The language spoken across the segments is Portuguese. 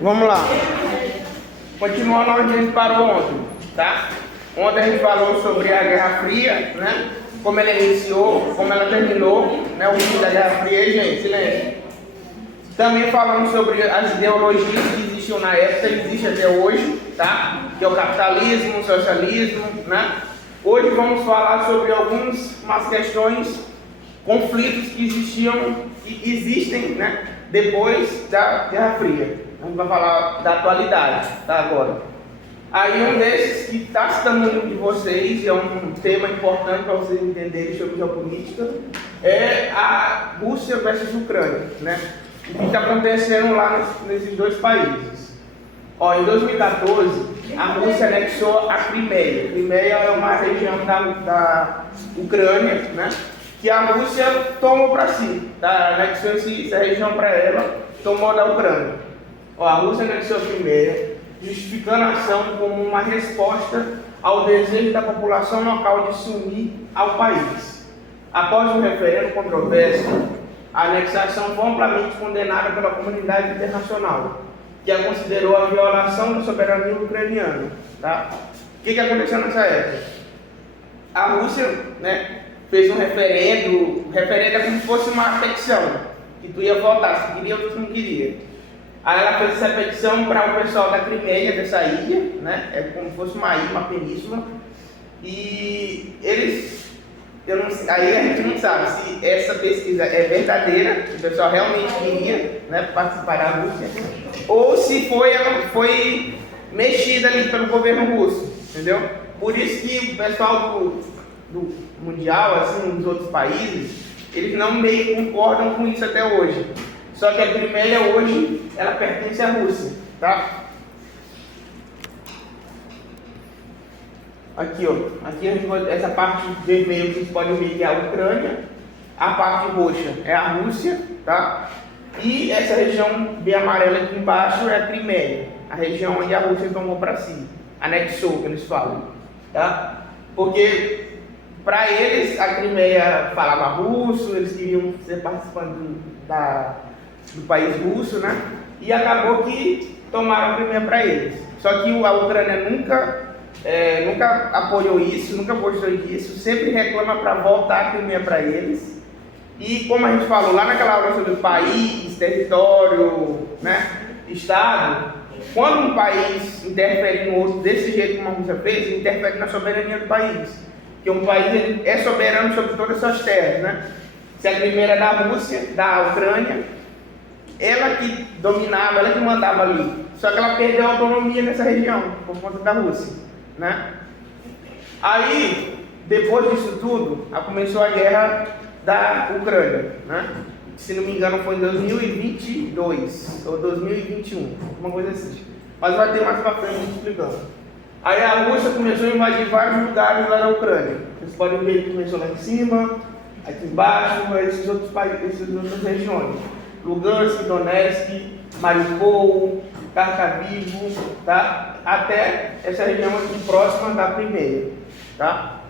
Vamos lá. Continuando onde a gente parou ontem, tá? Ontem a gente falou sobre a Guerra Fria, né? Como ela iniciou, como ela terminou, né? O fim da Guerra Fria. E, gente, silêncio. Também falamos sobre as ideologias que existiam na época, existem até hoje, tá? Que é o capitalismo, o socialismo, né? Hoje vamos falar sobre algumas questões, conflitos que existiam e existem, né? Depois da Guerra Fria. A gente vai falar da atualidade, tá? Agora. Aí um desses que está citando no livro de vocês, é um tema importante para vocês entenderem sobre geopolítica, é a Rússia versus Ucrânia, né? O que está acontecendo lá nesses dois países. Ó, em 2014, a Rússia anexou a Crimeia. A Crimeia é uma região da Ucrânia, né? Que a Rússia tomou para si, tá? Anexou essa região para ela, tomou da Ucrânia. Ó, a Rússia anexou a Crimeia, justificando a ação como uma resposta ao desejo da população local de se unir ao país. Após um referendo controverso, a anexação foi amplamente condenada pela comunidade internacional, que a considerou a violação da soberania ucraniana. Tá? O que aconteceu nessa época? A Rússia, né, fez um referendo. O referendo é como se fosse uma petição, que tu ia votar se queria ou se não queria. Aí ela fez essa petição para o pessoal da Crimeia, dessa ilha, né? É como se fosse uma ilha, uma península. E eles, aí a gente não sabe se essa pesquisa é verdadeira, se o pessoal realmente queria, né, participar da Rússia, ou se foi mexida ali pelo governo russo, entendeu? Por isso que o pessoal do mundial, assim, dos outros países, eles não meio concordam com isso até hoje. Só que a Crimeia hoje, ela pertence à Rússia, tá? Aqui, ó, essa parte vermelha vocês podem ver que é a Ucrânia, a parte roxa é a Rússia, tá? E essa região bem amarela aqui embaixo é a Crimeia, a região onde a Rússia tomou para si, anexou, que eles falam, tá? Porque para eles a Crimeia falava russo, eles queriam ser participantes do país russo, né? E acabou que tomaram a Crimeia para eles. Só que a Ucrânia nunca apoiou isso, nunca gostou disso, sempre reclama para voltar a Crimeia para eles. E como a gente falou lá naquela aula sobre país, território, né, estado, quando um país interfere no outro desse jeito como a Rússia fez, ele interfere na soberania do país. Porque um país ele é soberano sobre todas as suas terras, né? Se a Crimeia era da Rússia, da Ucrânia, ela que dominava, ela que mandava ali. Só que ela perdeu a autonomia nessa região, por conta da Rússia, né? Aí, depois disso tudo, começou a guerra da Ucrânia, né? Se não me engano foi em 2022 ou 2021, uma coisa assim. Mas vai ter mais pra frente explicando. Aí a Rússia começou a invadir vários lugares lá na Ucrânia. Vocês podem ver que começou lá em cima, aqui embaixo, esses outros países, essas outras regiões. Lugansk, Donetsk, Mariupol, Kharkiv, tá? Até essa região aqui próxima da Crimeia, tá?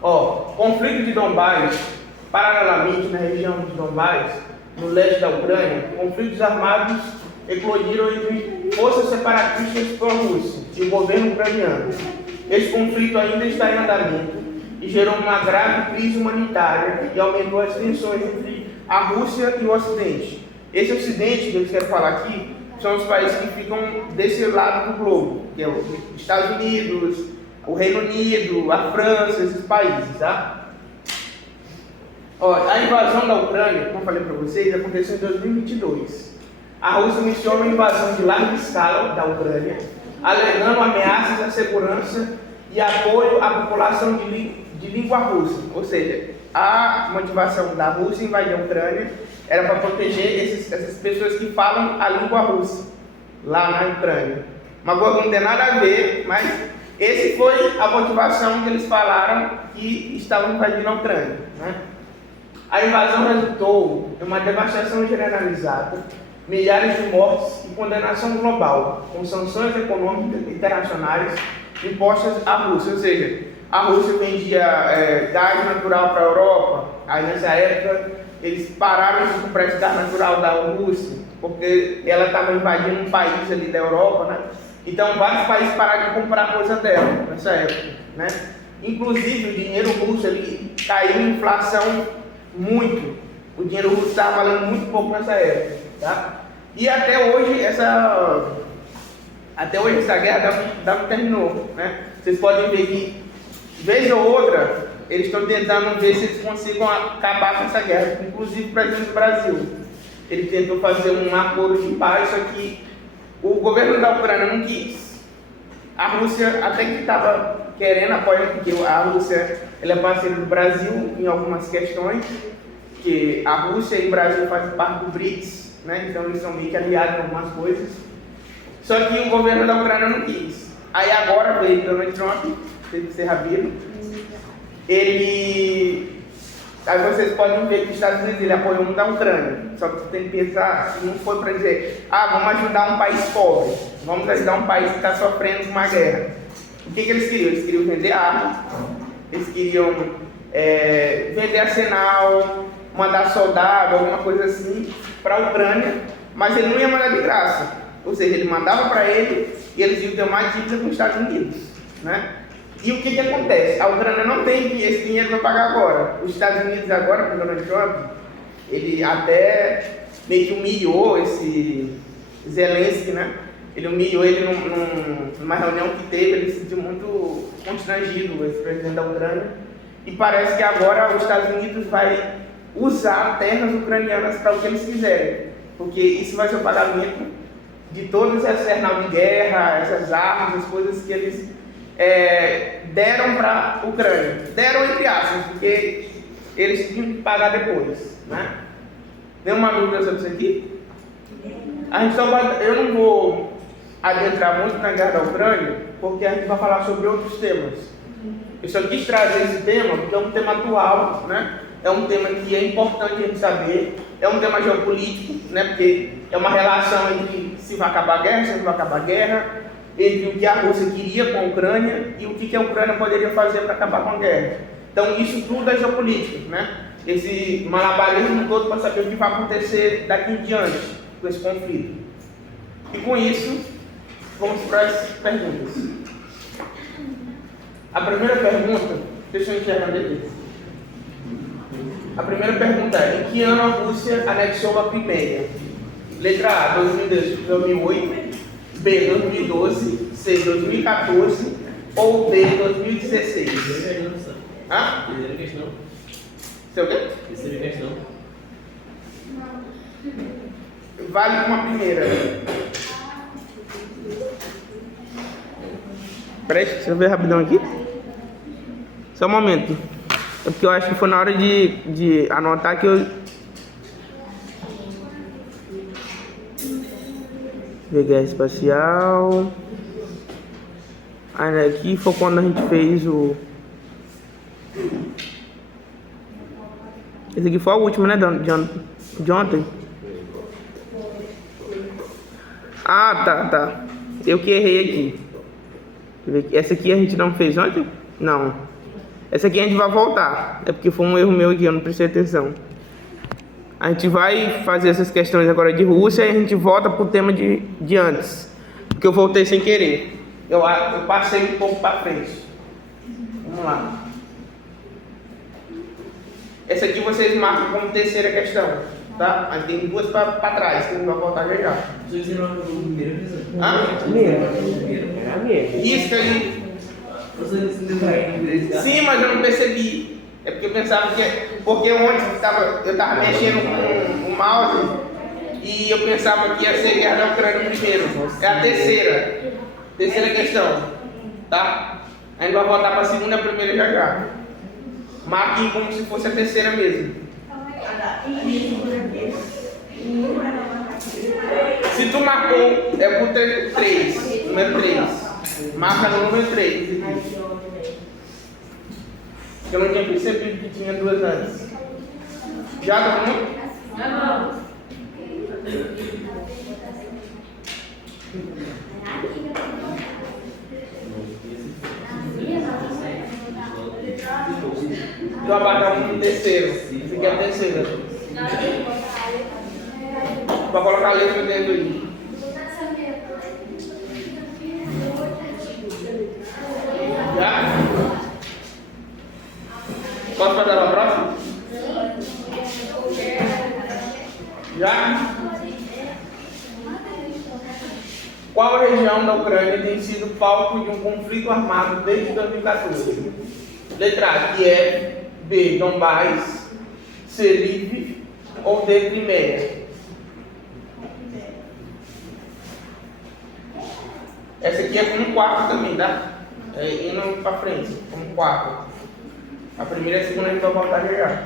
Ó, conflito de Donbás, paralelamente na região de Donbás, no leste da Ucrânia, conflitos armados eclodiram entre forças separatistas pró-Rússia e o governo ucraniano. Esse conflito ainda está em andamento e gerou uma grave crise humanitária e aumentou as tensões entre a Rússia e o Ocidente. Esse Ocidente que eu quero falar aqui são os países que ficam desse lado do globo, que é os Estados Unidos, o Reino Unido, a França, esses países, tá? Ó, a invasão da Ucrânia, como eu falei para vocês, aconteceu em 2022. A Rússia iniciou uma invasão de larga escala da Ucrânia, alegando ameaças à segurança e apoio à população de língua russa, ou seja, a motivação da Rússia em invadir a Ucrânia era para proteger essas pessoas que falam a língua russa lá na Ucrânia. Uma coisa que não tem nada a ver, mas esse foi a motivação que eles falaram que estavam invadindo a Ucrânia, né? A invasão resultou em uma devastação generalizada, milhares de mortes e condenação global, com sanções econômicas internacionais impostas à Rússia, ou seja, a Rússia vendia gás natural para a Europa, aí nessa época eles pararam de comprar esse gás natural da Rússia, porque ela estava invadindo um país ali da Europa, né? Então vários países pararam de comprar coisa dela nessa época, né? Inclusive o dinheiro russo ele caiu em inflação muito. O dinheiro russo estava valendo muito pouco nessa época, tá? E até hoje essa guerra não terminou, né? Vocês podem ver que, vez ou outra, eles estão tentando ver se eles consigam acabar com essa guerra. Inclusive o presidente do Brasil, ele tentou fazer um acordo de paz, só que o governo da Ucrânia não quis. A Rússia até que estava querendo apoiar, porque a Rússia ela é parceira do Brasil em algumas questões, que a Rússia e o Brasil fazem parte do BRICS, né? Então eles são meio que aliados em algumas coisas. Só que o governo da Ucrânia não quis. Aí agora veio Donald Trump, vocês já viram. Aí vocês podem ver que os Estados Unidos ele apoiou um da Ucrânia. Só que você tem que pensar, não foi para dizer, vamos ajudar um país pobre, vamos ajudar um país que está sofrendo uma guerra. O que eles queriam? Eles queriam vender armas, eles queriam vender arsenal, mandar soldado, alguma coisa assim, para a Ucrânia, mas ele não ia mandar de graça. Ou seja, ele mandava para ele e eles iam ter mais dívida com os Estados Unidos, né? E o que acontece? A Ucrânia não tem esse dinheiro para pagar agora. Os Estados Unidos agora, com o Donald Trump, ele até meio que humilhou esse Zelensky, né? Ele humilhou ele numa reunião que teve, ele se sentiu muito constrangido, esse presidente da Ucrânia. E parece que agora os Estados Unidos vai usar terras ucranianas para o que eles quiserem. Porque isso vai ser o pagamento de todos esses arsenal de guerra, essas armas, as coisas que eles deram para a Ucrânia. Deram entre aspas, porque eles tinham que pagar depois, né? Nenhuma dúvida sobre isso aqui? Eu não vou adentrar muito na guerra da Ucrânia, porque a gente vai falar sobre outros temas. Eu só quis trazer esse tema porque é um tema atual, né? É um tema que é importante a gente saber, é um tema geopolítico, né? Porque é uma relação entre se vai acabar a guerra, se não vai acabar a guerra, entre o que a Rússia queria com a Ucrânia e o que a Ucrânia poderia fazer para acabar com a guerra. Então isso tudo é geopolítica, né? Esse malabarismo todo para saber o que vai acontecer daqui em diante com esse conflito. E com isso, vamos para as perguntas. A primeira pergunta, deixa eu enxergar dele. A primeira pergunta é: em que ano a Rússia anexou a Crimeia? Letra A, 2008, B, 2012, C, 2014 ou D, 2016? Hã? Sei o quê? Vale uma primeira. Peraí, deixa eu ver rapidão aqui. Só um momento. É porque eu acho que foi na hora de anotar que eu... Guerra espacial. Aí aqui foi quando a gente fez o... Esse aqui foi o último, né, de ontem? Tá. Eu que errei aqui. Essa aqui a gente não fez ontem? Não. Essa aqui a gente vai voltar. É porque foi um erro meu aqui, eu não prestei atenção. A gente vai fazer essas questões agora de Rússia e a gente volta pro tema de antes. Porque eu voltei sem querer. Eu passei um pouco para frente. Vamos lá. Essa aqui vocês marcam como terceira questão, tá? Mas tem duas para trás, que a gente vai voltar já. Isso aí. Sim, mas eu não percebi. É porque eu pensava que... Porque ontem eu estava mexendo com o mouse e eu pensava que ia ser guerra da Ucrânia primeiro. É a terceira questão, tá? A gente vai voltar para a segunda e a primeira já. Marque como se fosse a terceira mesmo. Se tu marcou, é por 3, número 3. Marca no número 3. Eu não tinha percebido que tinha duas antes. Já, todo mundo? Não. Eu abaixo no terceiro. Esse aqui é a terceira. Para colocar a letra dentro aí. Já? Posso fazer a próxima? Já? Qual região da Ucrânia tem sido palco de um conflito armado desde 2014? Letra A, Kiev. B, Donbás. C, Lviv. Ou D, Crimeia? Essa aqui é como 4 também, tá? Indo pra frente, como 4. A primeira e a segunda a gente vai voltar já.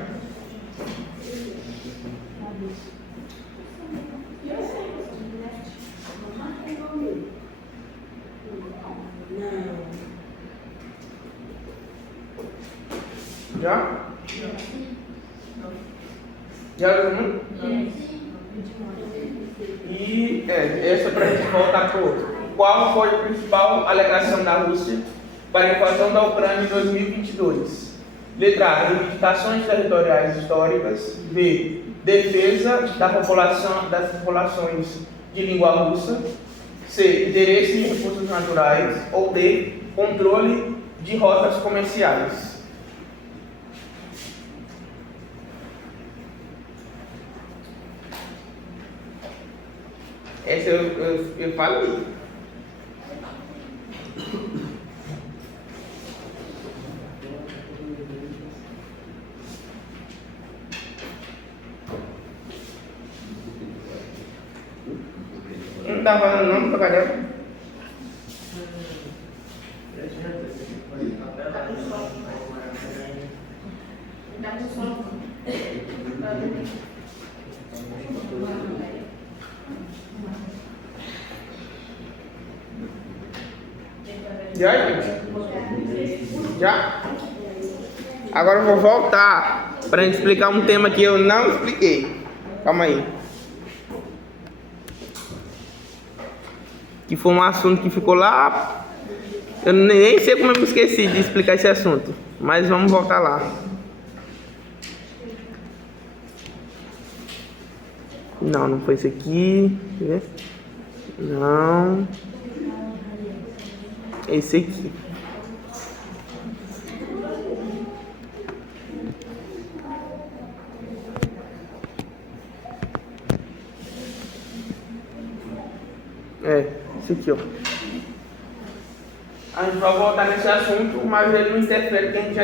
Já? Já viu? E essa para a gente voltar para o outro. Qual foi a principal alegação da Rússia para a invasão da Ucrânia em 2022? Letra A, reivindicações territoriais históricas. B, defesa das populações de língua russa. C, interesse em recursos naturais. Ou D, controle de rotas comerciais. Essa eu falei. Não está falando não, cadê? Já, gente? Já? Agora eu vou voltar para gente explicar um tema que eu não expliquei. Calma aí. Que foi um assunto que ficou lá. Eu nem sei como eu me esqueci de explicar esse assunto. Mas vamos voltar lá. Não, não foi esse aqui. Deixa eu ver. Não. Esse aqui. Esse aqui, ó. A gente vai voltar nesse assunto, mas ele não interfere, porque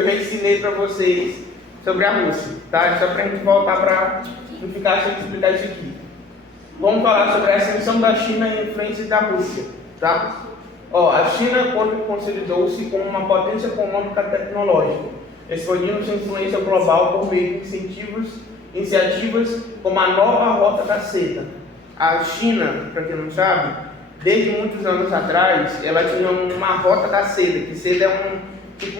eu já ensinei para vocês sobre a Rússia, tá? Só para a gente voltar para não ficar sem explicar isso aqui. Vamos falar sobre a ascensão da China e a influência da Rússia, tá? A China consolidou-se como uma potência econômica e tecnológica, expandindo sua influência global por meio de iniciativas como a nova Rota da Seda. A China, para quem não sabe, desde muitos anos atrás, ela tinha uma Rota da Seda, que seda é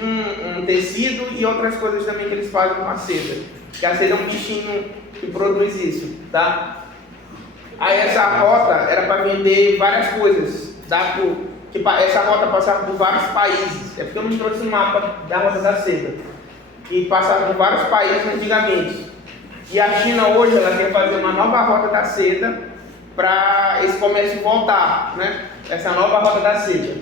um tecido e outras coisas também que eles fazem com a seda. Que a seda é um bichinho que produz isso, tá? Aí essa rota era para vender várias coisas, tá? Essa rota passava por vários países. É porque eu não trouxe um mapa da Rota da Seda. E passava por vários países antigamente. E a China hoje ela quer fazer uma nova Rota da Seda para esse comércio voltar, né? Essa nova Rota da Seda.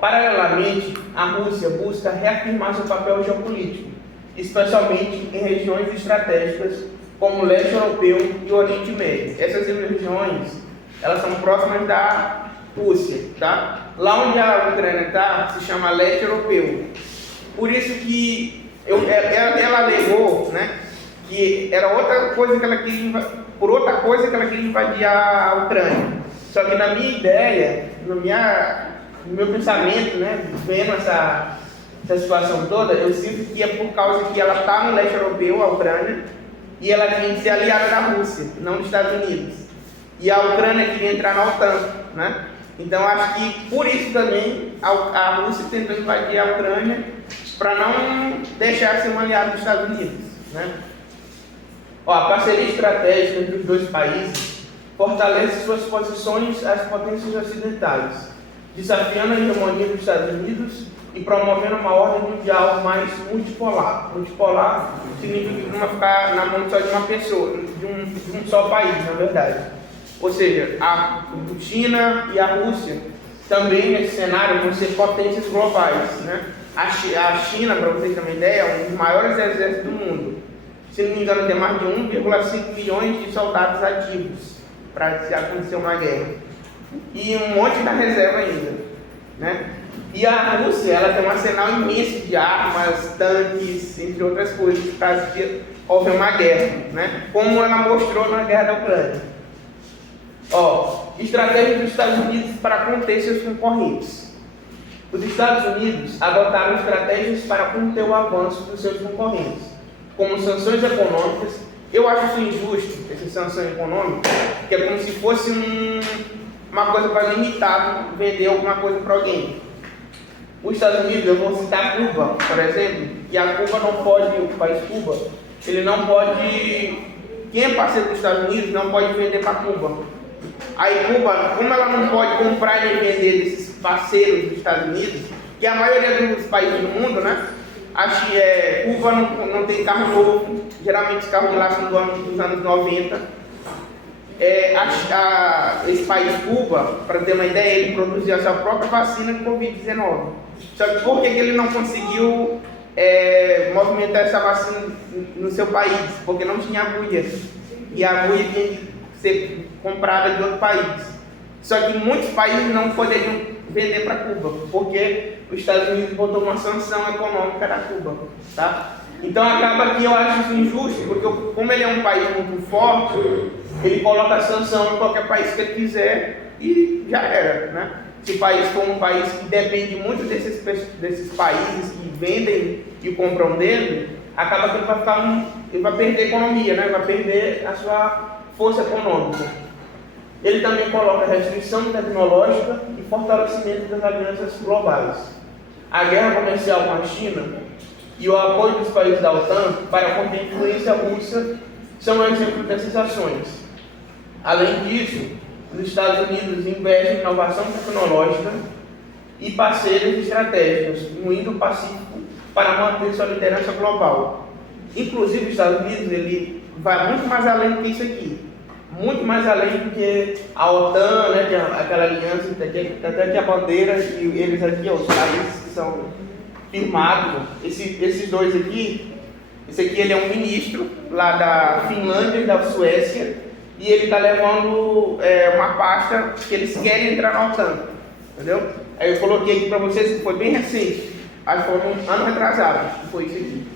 Paralelamente, a Rússia busca reafirmar seu papel geopolítico, especialmente em regiões estratégicas como o leste europeu e o Oriente Médio. Essas regiões, elas são próximas da Rússia, tá? Lá onde a Ucrânia está, se chama leste europeu. Por isso que ela alegou, né, que era outra coisa que ela queria, por outra coisa que ela queria invadir a Ucrânia. Só que na minha ideia, no meu pensamento, né, vendo essa situação toda, eu sinto que é por causa que ela está no leste europeu, a Ucrânia, e ela tinha que ser aliada da Rússia, não dos Estados Unidos. E a Ucrânia queria entrar na OTAN, né? Então acho que por isso também a Rússia tentou invadir a Ucrânia para não deixar ser um aliado dos Estados Unidos, né? A parceria estratégica entre os dois países fortalece suas posições às potências ocidentais, desafiando a hegemonia dos Estados Unidos e promovendo uma ordem mundial mais multipolar. Multipolar significa que não vai ficar na mão só de uma pessoa, de um só país, na verdade. Ou seja, a China e a Rússia também nesse cenário vão ser potências globais, né? A China, para vocês terem uma ideia, é um dos maiores exércitos do mundo. Se não me engano, tem mais de 1,5 milhões de soldados ativos para se acontecer uma guerra. E um monte da reserva ainda, né? E a Rússia, ela tem um arsenal imenso de armas, tanques, entre outras coisas, caso houver uma guerra, né? Como ela mostrou na guerra da Ucrânia. Estratégia dos Estados Unidos para conter seus concorrentes. Os Estados Unidos adotaram estratégias para conter o avanço dos seus concorrentes, como sanções econômicas. Eu acho isso injusto, essa sanção econômica, que é como se fosse uma coisa para limitar, vender alguma coisa para alguém. Os Estados Unidos, eu vou citar Cuba, por exemplo, que a Cuba não pode, o país Cuba, ele não pode, quem é parceiro dos Estados Unidos não pode vender para Cuba. Aí Cuba, como ela não pode comprar e vender desses parceiros dos Estados Unidos, que é a maioria dos países do mundo, né? Acho que Cuba não tem carro novo, geralmente os carros de lá são dos anos 90. Esse país Cuba, para ter uma ideia, ele produzia a sua própria vacina de Covid-19. Só que por que ele não conseguiu movimentar essa vacina no seu país? Porque não tinha agulha. E a agulha tinha que ser comprada de outro país. Só que muitos países não poderiam vender para Cuba, porque os Estados Unidos botou uma sanção econômica na Cuba, tá? Então acaba que eu acho isso injusto, porque como ele é um país muito forte, ele coloca a sanção em qualquer país que ele quiser e já era, né? Se o país for um país que depende muito desses países que vendem e compram dele, acaba que ele vai perder economia, né? Vai perder a sua força econômica. Ele também coloca restrição tecnológica e fortalecimento das alianças globais. A guerra comercial com a China e o apoio dos países da OTAN para conter a influência russa são um exemplo dessas ações. Além disso, os Estados Unidos investem em inovação tecnológica e parceiras estratégicas no Indo-Pacífico para manter sua liderança global. Inclusive, os Estados Unidos ele vai muito mais além do que isso aqui. Muito mais além do que a OTAN, né, que é aquela aliança, até que a bandeira e eles aqui, os países que são firmados. Esses dois aqui, esse aqui ele é um ministro lá da Finlândia e da Suécia, e ele está levando uma pasta que eles querem entrar na OTAN, entendeu? Aí eu coloquei aqui para vocês que foi bem recente, acho que foi um ano retrasado, que foi isso aqui.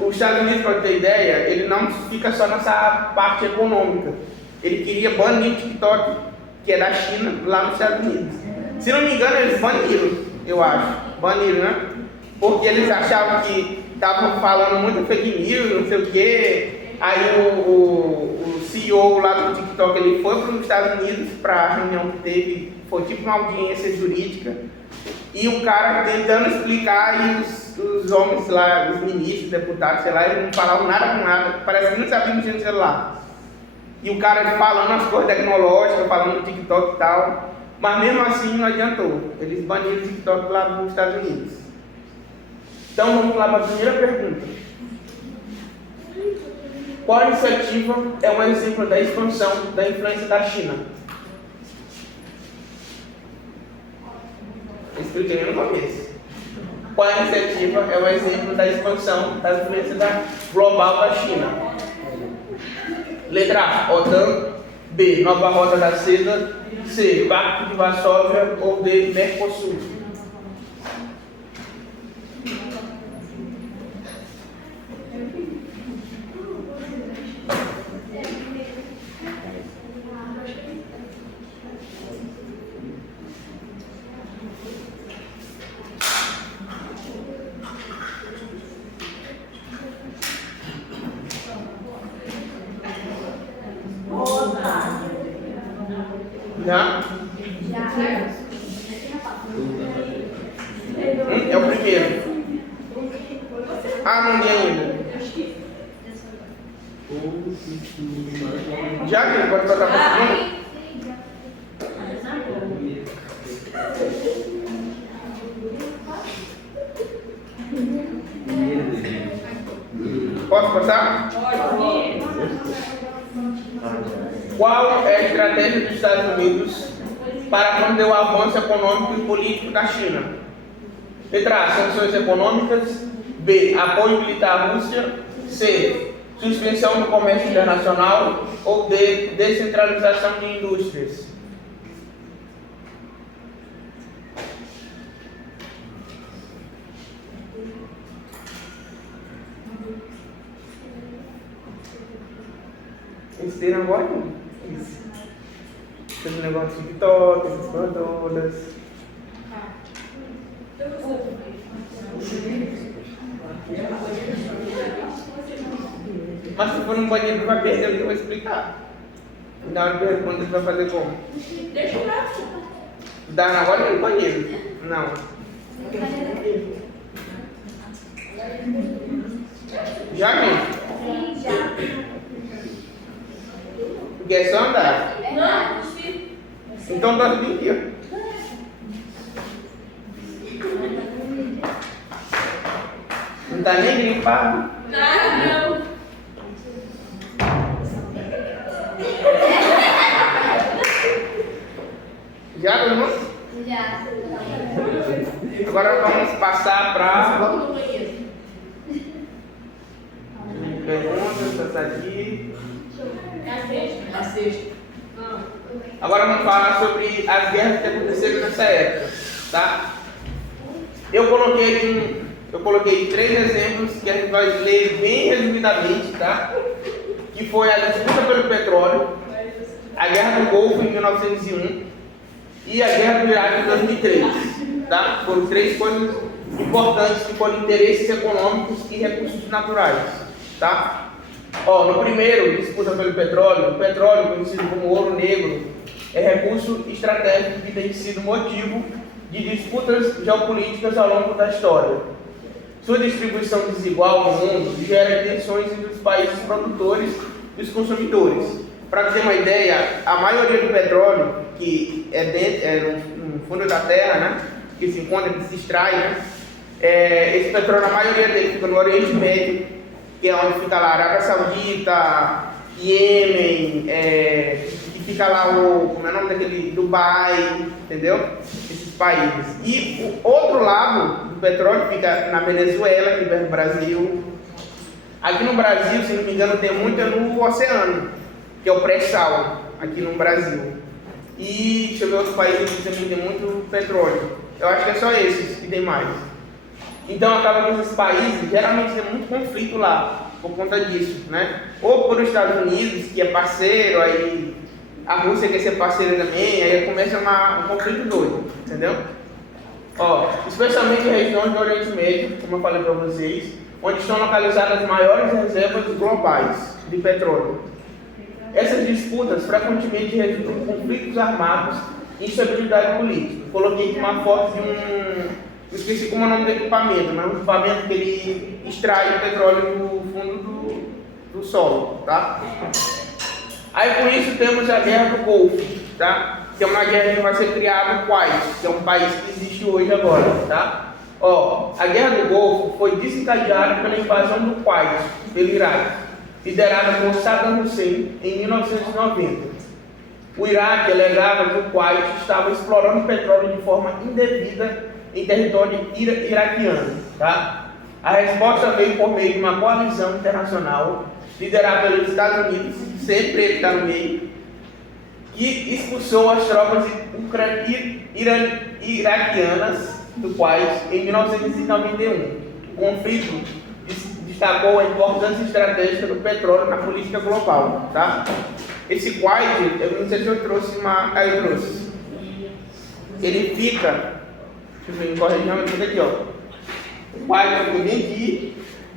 Os Estados Unidos, para ter ideia, ele não fica só nessa parte econômica. Ele queria banir o TikTok, que é da China, lá nos Estados Unidos. Se não me engano, eles baniram, eu acho. Baniram, né? Porque eles achavam que estavam falando muito fake news, não sei o quê. Aí o CEO lá do TikTok, ele foi para os Estados Unidos para a reunião que teve, foi tipo uma audiência jurídica. E o cara tentando explicar e os homens lá, os ministros, deputados, sei lá, eles não falavam nada com nada, parece que não sabiam mexer no celular. E o cara falando as coisas tecnológicas, falando do TikTok e tal, mas mesmo assim não adiantou, eles baniram o TikTok lá nos Estados Unidos. Então vamos lá para a primeira pergunta. Qual iniciativa é um exemplo da expansão da influência da China? Eu expliquei no começo. Qual iniciativa é um exemplo da expansão da influência global da China? Letra A, OTAN. B, Nova Rota da Seda. C, Pacto de Varsóvia. Ou D, Mercosul. Já? É o primeiro. Ah, não li ainda. Já que pode tocar para o segundo? Posso passar? Pode. Qual é a estratégia dos Estados Unidos para conter o avanço econômico e político da China? Letra A, sanções econômicas. B, apoio militar à Rússia. C, suspensão do comércio internacional. Ou D, descentralização de indústrias. Esse tem agora? Isso. Esse negócio de TikTok, essas coisas todas. Mas se for no banheiro, tu vai perder o que eu vou explicar. Na hora que eu respondo, tu vai fazer como? Deixa eu ver. Dá agora no banheiro. Não. Já, gente? Sim, já. Tu quer só andar? Não, sim. Então tá tudo aqui, ó. Não tá nem gripado. Não. Já, meu irmão? Já. Agora vamos passar para perguntas, essa aqui. É a sexta? A sexta. Agora vamos falar sobre as guerras que aconteceram nessa época, tá? Eu coloquei 3 exemplos que a gente vai ler bem resumidamente, tá? Que foi a disputa pelo petróleo, a Guerra do Golfo em 1901 e a Guerra do Iraque em 2003, tá? Foram 3 coisas importantes que foram interesses econômicos e recursos naturais, tá? Ó, no primeiro, disputa pelo petróleo, o petróleo, conhecido como ouro negro, é recurso estratégico que tem sido motivo de disputas geopolíticas ao longo da história. Sua distribuição desigual no mundo gera tensões entre os países produtores e os consumidores. Para ter uma ideia, a maioria do petróleo que no fundo da terra, né, que se encontra, que se extrai, né, esse petróleo, a maioria dele fica no Oriente Médio, que é onde fica lá a Arábia Saudita, Iêmen, que fica lá como é o nome daquele, Dubai, entendeu? Esses países. E o outro lado do petróleo fica na Venezuela, aqui perto do Brasil. Aqui no Brasil, se não me engano, tem muito no oceano, que é o pré-sal, aqui no Brasil. E deixa eu ver outro país que também tem muito petróleo. Eu acho que é só esses que tem mais. Então acaba que esses países geralmente tem muito conflito lá por conta disso, né? Ou por os Estados Unidos, que é parceiro, aí a Rússia quer ser parceira também, aí começa um conflito doido, entendeu? Ó, especialmente regiões do Oriente Médio, como eu falei para vocês, onde estão localizadas as maiores reservas globais de petróleo. Essas disputas frequentemente resultam em conflitos armados e instabilidade política. Coloquei aqui uma foto de eu esqueci como é o nome do equipamento, mas um equipamento que ele extrai o petróleo do fundo do solo, tá? Aí com isso temos a Guerra do Golfo, tá? Que é uma guerra que vai ser criada no Kuwait, que é um país que existe hoje agora, tá? Ó, a Guerra do Golfo foi desencadeada pela invasão do Kuwait pelo Iraque, liderada por Saddam Hussein em 1990. O Iraque alegava que o Kuwait estava explorando petróleo de forma indevida em território iraquiano, tá? A resposta veio por meio de uma coalizão internacional liderada pelos Estados Unidos, sempre ele está no meio, que expulsou as tropas iraquianas do Kuwait em 1991. O conflito destacou a importância estratégica do petróleo na política global, tá? Esse Kuwait, eu não sei se eu trouxe uma... Ah, eu trouxe. Ele fica... Deixa eu ver, corrigir, fica aqui, ó. O Kuwait fica bem aqui,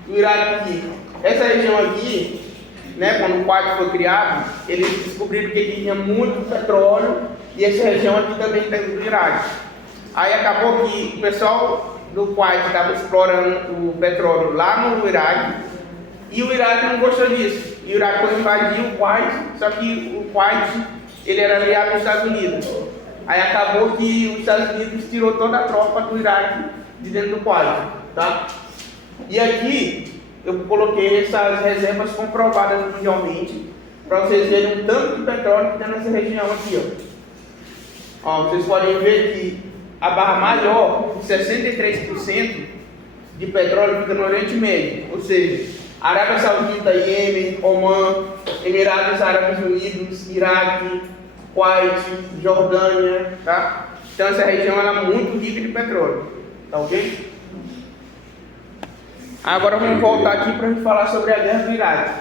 o Iraque aqui. Essa região aqui, né, quando o Kuwait foi criado, eles descobriram que tinha muito petróleo e essa região aqui também tem do Iraque. Aí acabou que o pessoal do Kuwait estava explorando o petróleo lá no Iraque e o Iraque não gostou disso. E o Iraque foi invadir o Kuwait, só que o Kuwait ele era aliado dos Estados Unidos. Aí acabou que os Estados Unidos tirou toda a tropa do Iraque de dentro do Kuwait, tá? E aqui eu coloquei essas reservas comprovadas mundialmente, para vocês verem o tanto de petróleo que tem nessa região aqui, ó. Vocês podem ver que a barra maior, 63% de petróleo, fica no Oriente Médio, ou seja, Arábia Saudita, Iêmen, Omã, Emirados Árabes Unidos, Iraque, Kuwait, Jordânia, tá? Então essa região ela é muito rica de petróleo, tá ok? Agora vamos voltar aqui para a gente falar sobre a guerra do Iraque.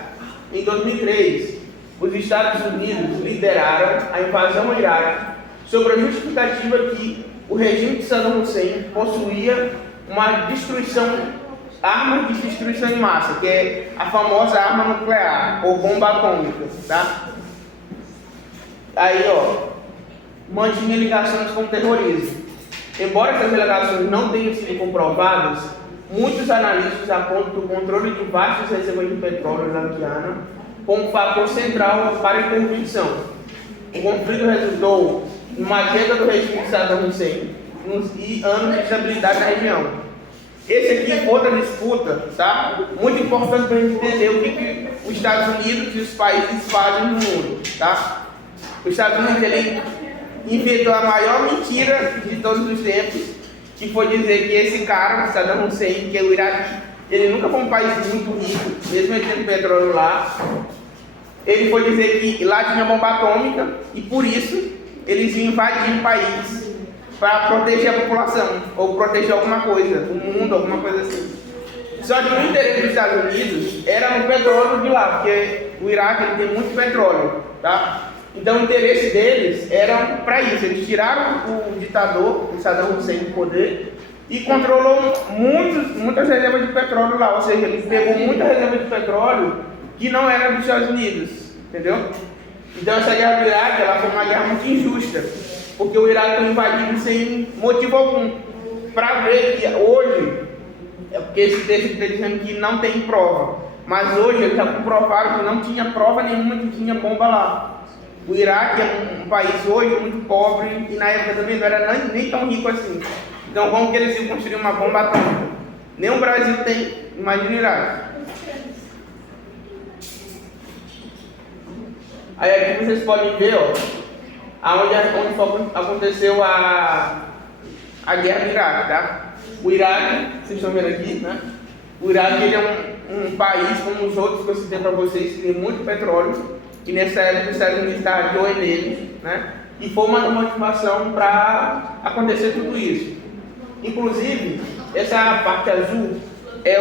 Em 2003, os Estados Unidos lideraram a invasão ao Iraque sobre a justificativa que o regime de Saddam Hussein possuía uma arma de destruição em massa, que é a famosa arma nuclear ou bomba atômica, tá? Aí, mantinha ligações com o terrorismo. Embora essas ligações não tenham sido comprovadas, muitos analistas apontam que o controle de vastas reservas de petróleo iraquiana como fator central para a intervenção. O conflito resultou em uma queda do regime de Saddam Hussein e anos de estabilidade na região. Esse aqui é outra disputa, tá? Muito importante para a gente entender o que os Estados Unidos e os países fazem no mundo, tá? Os Estados Unidos ele inventou a maior mentira de todos os tempos, que foi dizer que esse cara, Saddam Hussein, que é o Iraque, ele nunca foi um país muito rico, mesmo ele tendo petróleo lá. Ele foi dizer que lá tinha bomba atômica e por isso eles iam invadir o país para proteger a população, ou proteger alguma coisa, o mundo, alguma coisa assim. Só que o interesse dos Estados Unidos era no petróleo de lá, porque o Iraque ele tem muito petróleo, tá? Então o interesse deles era para isso. Eles tiraram o ditador, o Saddam Hussein, do poder e controlou muitas reservas de petróleo lá. Ou seja, ele pegou muita reserva de petróleo que não era dos Estados Unidos, entendeu? Então essa guerra do Iraque ela foi uma guerra muito injusta, porque o Iraque foi invadido sem motivo algum. Para ver que hoje, é porque esse texto está dizendo que não tem prova, mas hoje eles já comprovaram que não tinha prova nenhuma que tinha bomba lá. O Iraque é um país hoje muito pobre e na época também não era nem tão rico assim. Então como que eles iam construir uma bomba atômica? Nem o Brasil tem, imagina o Iraque. Aí aqui vocês podem ver, onde aconteceu a guerra do Iraque, tá? O Iraque, vocês estão vendo aqui, né? O Iraque ele é um país como os outros que eu citei para vocês, que tem muito petróleo, e nessa época os Estados Unidos estavam de olho nele, né? E foi uma motivação para acontecer tudo isso. Inclusive, essa parte azul é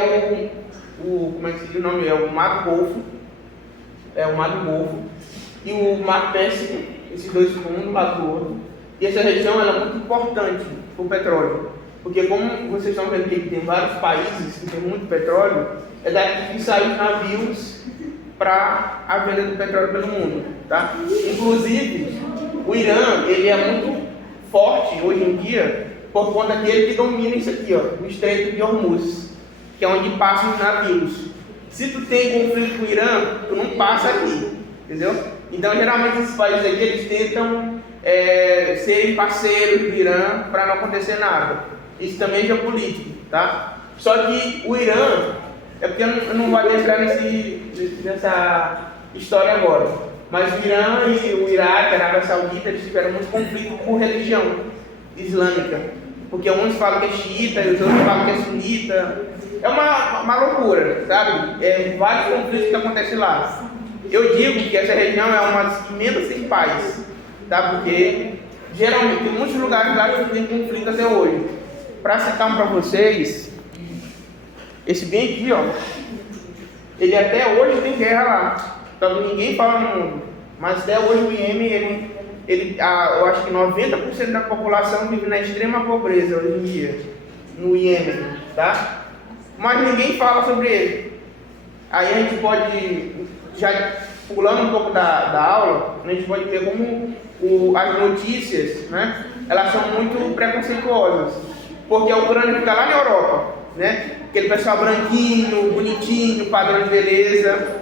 como é que se diz o nome? É o Mar do Golfo. É o Mar do Golfo. E o Mar Pérsico, esses dois ficam um do lado do outro. E essa região ela é muito importante para o petróleo. Porque como vocês estão vendo que tem vários países que tem muito petróleo, é daqui que saem os navios para a venda do petróleo pelo mundo, tá? Inclusive, o Irã, ele é muito forte hoje em dia por conta dele que domina isso aqui, o Estreito de Hormuz, que é onde passam os navios. Se tu tem conflito com o Irã, tu não passa aqui, entendeu? Então, geralmente, esses países aqui, eles tentam serem parceiros do Irã para não acontecer nada. Isso também é geopolítico, tá? Só que o Irã, é porque eu não vou entrar nessa história agora, mas o Irã e o Iraque, a Arábia Saudita, eles tiveram muito conflito por religião islâmica, porque uns falam que é xiita e os outros falam que é sunita. É uma loucura, sabe? Vários conflitos que acontecem lá. Eu digo que essa região é uma das que menos tem paz, tá? Porque geralmente tem muitos lugares lá que tem conflito até hoje. Para citar um para vocês, esse bem aqui, ele até hoje tem guerra lá, então ninguém fala no mundo, mas até hoje o Iêmen, eu acho que 90% da população vive na extrema pobreza hoje em dia, no Iêmen, tá? Mas ninguém fala sobre ele. Aí a gente pode, já pulando um pouco da aula, a gente pode ver como as notícias, né, elas são muito preconceituosas, porque a Ucrânia fica lá na Europa, né? Aquele pessoal branquinho, bonitinho, padrão de beleza,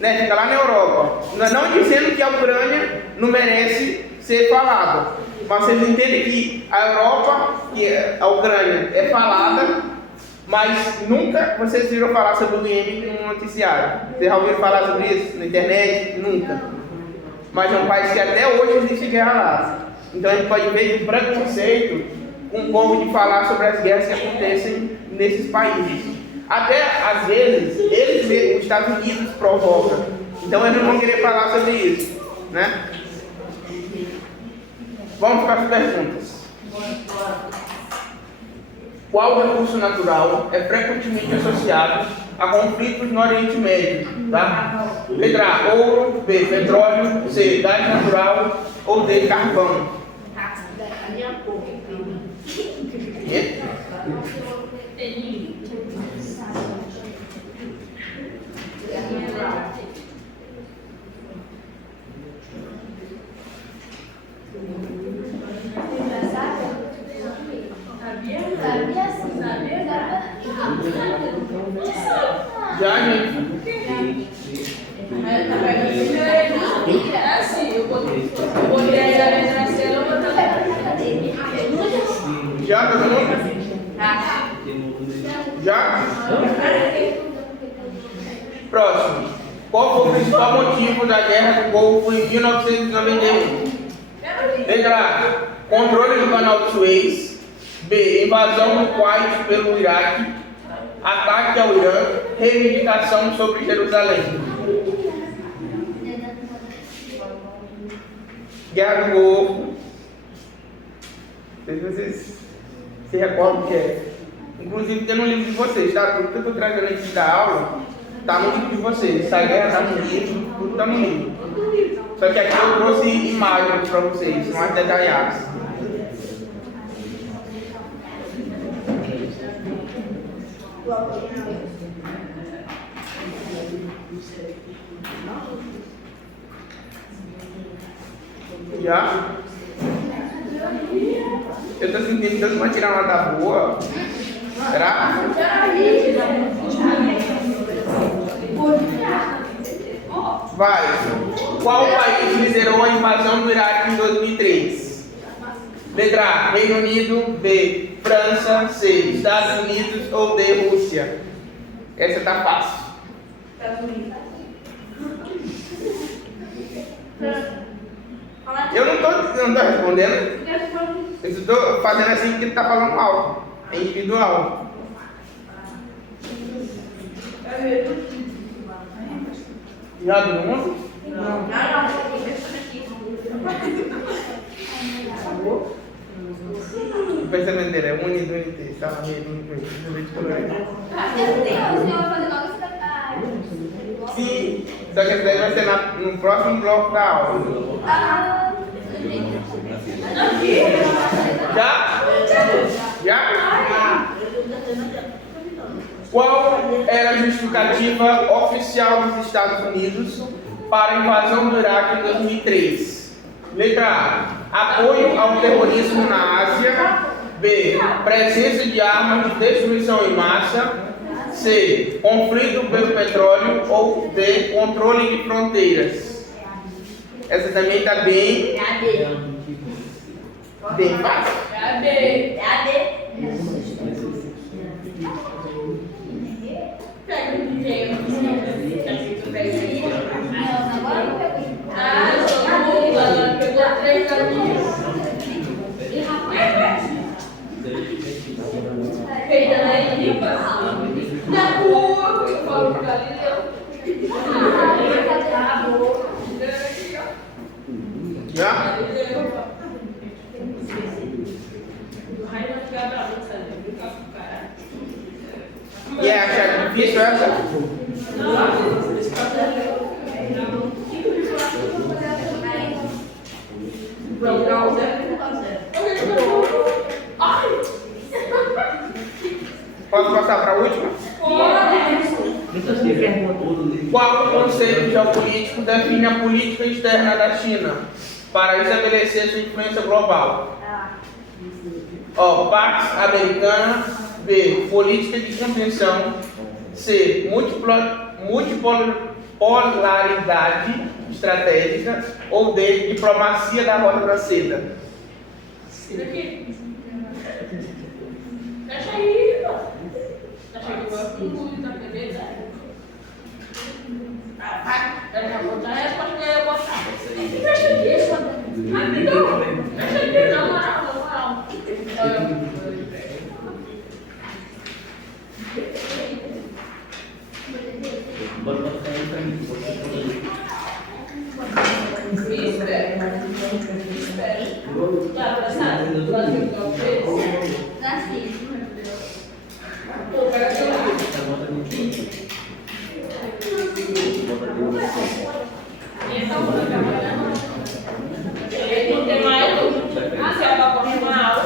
né? Fica lá na Europa. Não dizendo que a Ucrânia não merece ser falada, mas vocês entendem que a Europa, que a Ucrânia é falada, Mas nunca vocês viram falar sobre o Iêmen no noticiário. Vocês já ouviram falar sobre isso na internet? Nunca. Mas é um país que até hoje existe guerra lá. Então a gente pode ver um preconceito com o povo de falar sobre as guerras que acontecem nesses países. Até às vezes, eles mesmos, os Estados Unidos, provocam. Então eles não vão querer falar sobre isso, né? Vamos para as perguntas. Qual recurso natural é frequentemente associado a conflitos no Oriente Médio? Tá? Letra A, ouro. B, petróleo. C, gás natural. Ou D, carvão. Já, gente? É assim, eu botei a areia na cena, eu botei Já, todo mundo? Já? Próximo. Qual foi o principal motivo da Guerra do Golfo em 1991? Letra A, controle do canal de Suez. B, invasão do Kuwait pelo Iraque. Ataque ao Irã. Reivindicação sobre Jerusalém. Guerra do Golfo. Não sei se vocês se recordam o que é. Inclusive tem no livro de vocês, tá? Tudo que eu estou trazendo aqui da aula está no livro de vocês. Essa guerra está no livro, tudo está no livro. Só que aqui eu trouxe imagens para vocês, mais detalhadas. Já? Eu estou sentindo tanto uma tirar nota boa. Será? Vai. Qual país liderou a invasão do Iraque em 2003? Letra A, Reino Unido. B, França. C, Estados Unidos. Ou D, Rússia. Essa tá fácil. Eu não tô respondendo. Eu estou fazendo assim porque tá falando alto. É individual. Já todo mundo? O pensamento dele é unidade, tá? Sim, só que esse daí vai ser no próximo bloco da aula. Já? Qual era a justificativa oficial dos Estados Unidos para a invasão do Iraque em 2003? Letra A, apoio ao terrorismo na Ásia. B, presença de armas de destruição em massa. C, conflito pelo petróleo. Ou D, controle de fronteiras. Essa também está bem fácil. É a D. Pega o dinheiro. Ah, eu sou burra. Ela pegou 3 caminhos. Feita na Elipa. Na rua, eu falo pro Galileu. Já? E é achar difícil essa? Posso passar para a última? Qual conceito geopolítico define a política externa da China para estabelecer sua influência global? Pax Americana. B, política de contenção. C, multipolaridade estratégica. Ou D, diplomacia da roda da seda. Fecha aí, pô. Eu já vou dar a resposta que eu ia botar. Fecha aqui. Rapidão. Fecha aqui, na moral, na moral. Espera. Tá abraçado? Tu vai ter que dar um beijo? Pô, pega aqui lá. Ele tem mais um. Ah, você vai para uma aula.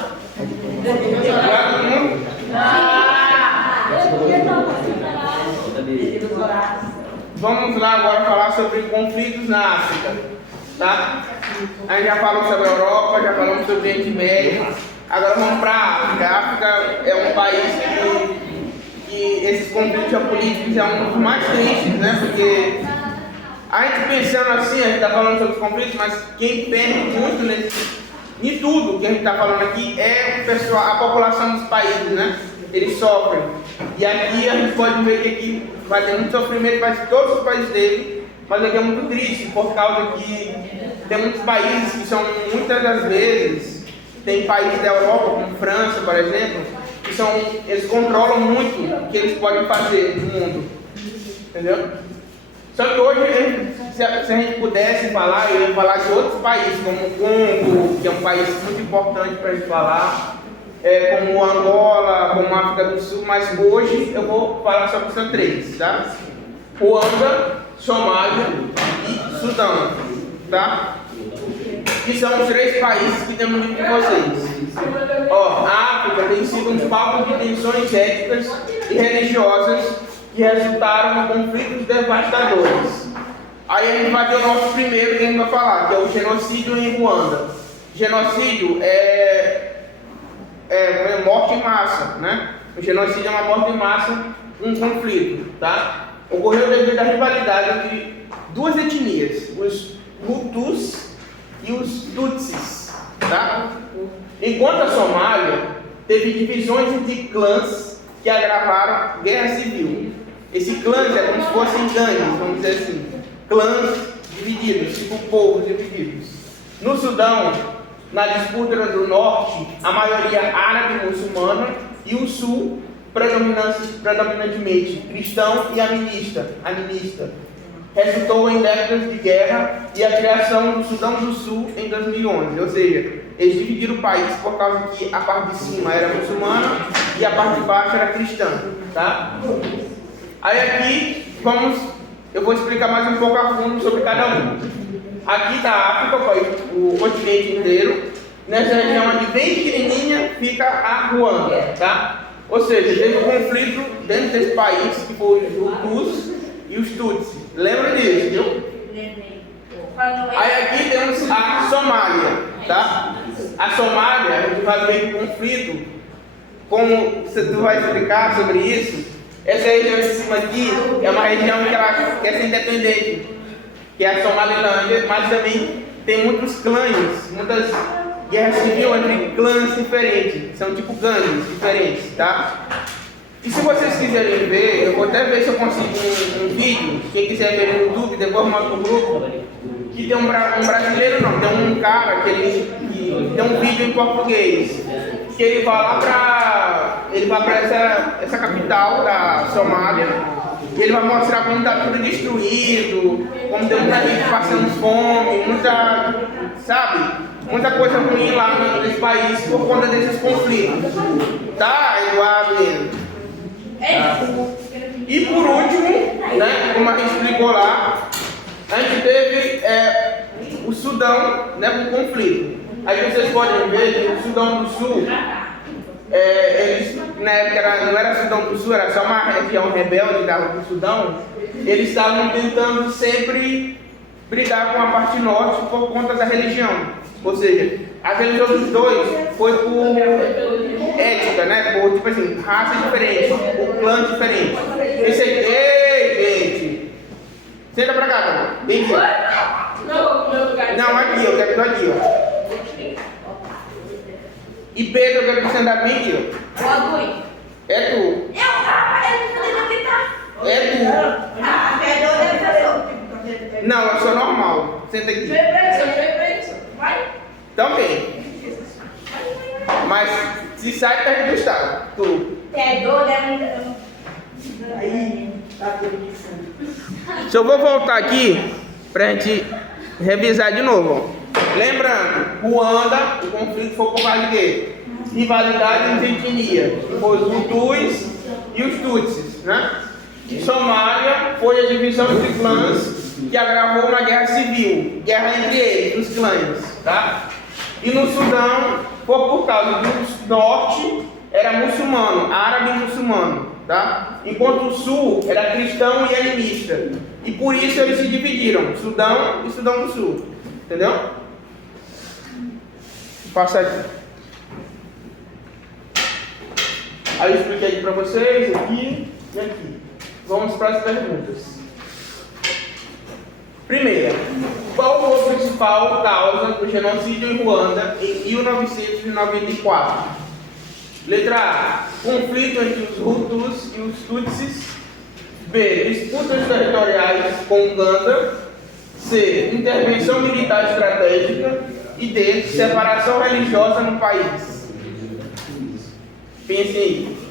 Vamos lá agora falar sobre conflitos na África, tá? A gente já falou sobre a Europa, já falamos sobre o Oriente Médio. Agora vamos para a África. A África é um país que esses conflitos geopolíticos é um dos mais tristes, né? Porque a gente pensando assim, a gente está falando sobre os conflitos, mas quem perde muito em tudo que a gente está falando aqui é o pessoal, a população dos países, né? Eles sofrem. E aqui a gente pode ver que aqui vai ter muito sofrimento, mas todos os países teve, mas aqui é muito triste, por causa que tem muitos países que são, muitas das vezes, tem países da Europa, como França, por exemplo, que são, eles controlam muito o que eles podem fazer no mundo, entendeu? Só que hoje, se a gente pudesse falar, eu ia falar de outros países, como o Congo, que é um país muito importante para a gente falar, como Angola, como África do Sul, mas hoje eu vou falar sobre só três, tá? Ruanda, Somália e Sudão, tá? Que são os três países que tem no livro de vocês. Ó, a África tem sido um palco de tensões étnicas e religiosas que resultaram em conflitos devastadores. Aí a gente vai ter o nosso primeiro que a gente vai falar, que é o genocídio em Ruanda. Genocídio é morte em massa, né? O genocídio é uma morte em massa, um conflito, tá? Ocorreu devido à rivalidade entre duas etnias, os Hutus e os Tutsis, tá? Enquanto a Somália teve divisões entre clãs que agravaram guerra civil. Esse clãs é como se fossem gangues, vamos dizer assim, clãs divididos, tipo povos divididos. No Sudão, na disputa do norte, a maioria árabe muçulmana e o sul predominantemente cristão e animista. Resultou em décadas de guerra e a criação do Sudão do Sul em 2011. Ou seja, eles dividiram o país por causa que a parte de cima era muçulmana e a parte de baixo era cristã, tá? Aí aqui eu vou explicar mais um pouco a fundo sobre cada um. Aqui da África, o continente inteiro, nessa região aqui bem pequenininha fica a Ruanda, tá? Ou seja, teve um conflito dentro desse país que foi os Hutus e os Tutsis. Lembra disso, viu? Aí aqui temos a Somália, tá? A Somália, a gente vai ver o conflito, como tu vai explicar sobre isso. Essa região de cima aqui é uma região que ela quer ser independente, que é a Somalilândia, mas também tem muitos clãs, muitas guerras civis entre clãs diferentes, são tipo gangues diferentes, tá? E se vocês quiserem ver, eu vou até ver se eu consigo um vídeo, quem quiser ver no YouTube, depois manda pro grupo, que tem um brasileiro não, tem um cara que tem um vídeo em português, que ele vai lá para essa capital da Somália, e ele vai mostrar como está tudo destruído, como tem muita gente passando fome, muita coisa ruim lá nesse país por conta desses conflitos. Tá, Eduardo? E por último, né, como a gente explicou lá, a gente teve o Sudão, né, com conflito. Aí vocês podem ver que o Sudão do Sul, eles, na época não era Sudão do Sul, era só uma região rebelde do Sudão, eles estavam tentando sempre brigar com a parte norte por conta da religião. Ou seja, a religião dos dois foi por ética, né? Por, tipo assim, raça diferente, por clã diferente. Esse aqui, ei, gente! Senta pra cá, tá? Vem aqui. Não, aqui, eu quero que tu aqui, ó. E Pedro, eu quero que você andar bem aqui, ó. É tu. Ah, perdão, Não, eu sou normal. Senta aqui. Vai. Então, ok. Mas se sai, perde do estado. Tu. Aí, tá tudo Se eu vou voltar aqui pra gente revisar de novo. Ó. Lembrando, Ruanda, o conflito foi por causa de quê? Rivalidade entre etnia. Foi os Hutus e os Tutsis, né? Somália foi a divisão entre clãs que agravou uma guerra civil, guerra entre eles, os clãs, tá? E no Sudão foi por causa do norte era muçulmano, árabe e muçulmano, tá? Enquanto o sul era cristão e animista. E por isso eles se dividiram, Sudão e Sudão do Sul, entendeu? Vou passar aqui. Aí eu expliquei aqui para vocês, aqui e aqui. Vamos para as perguntas. Primeira, qual foi a principal causa do genocídio em Ruanda em 1994? Letra A, conflito entre os Hutus e os Tutsis. B, disputas territoriais com Uganda. C, intervenção militar estratégica. E D, separação religiosa no país. Pensem aí.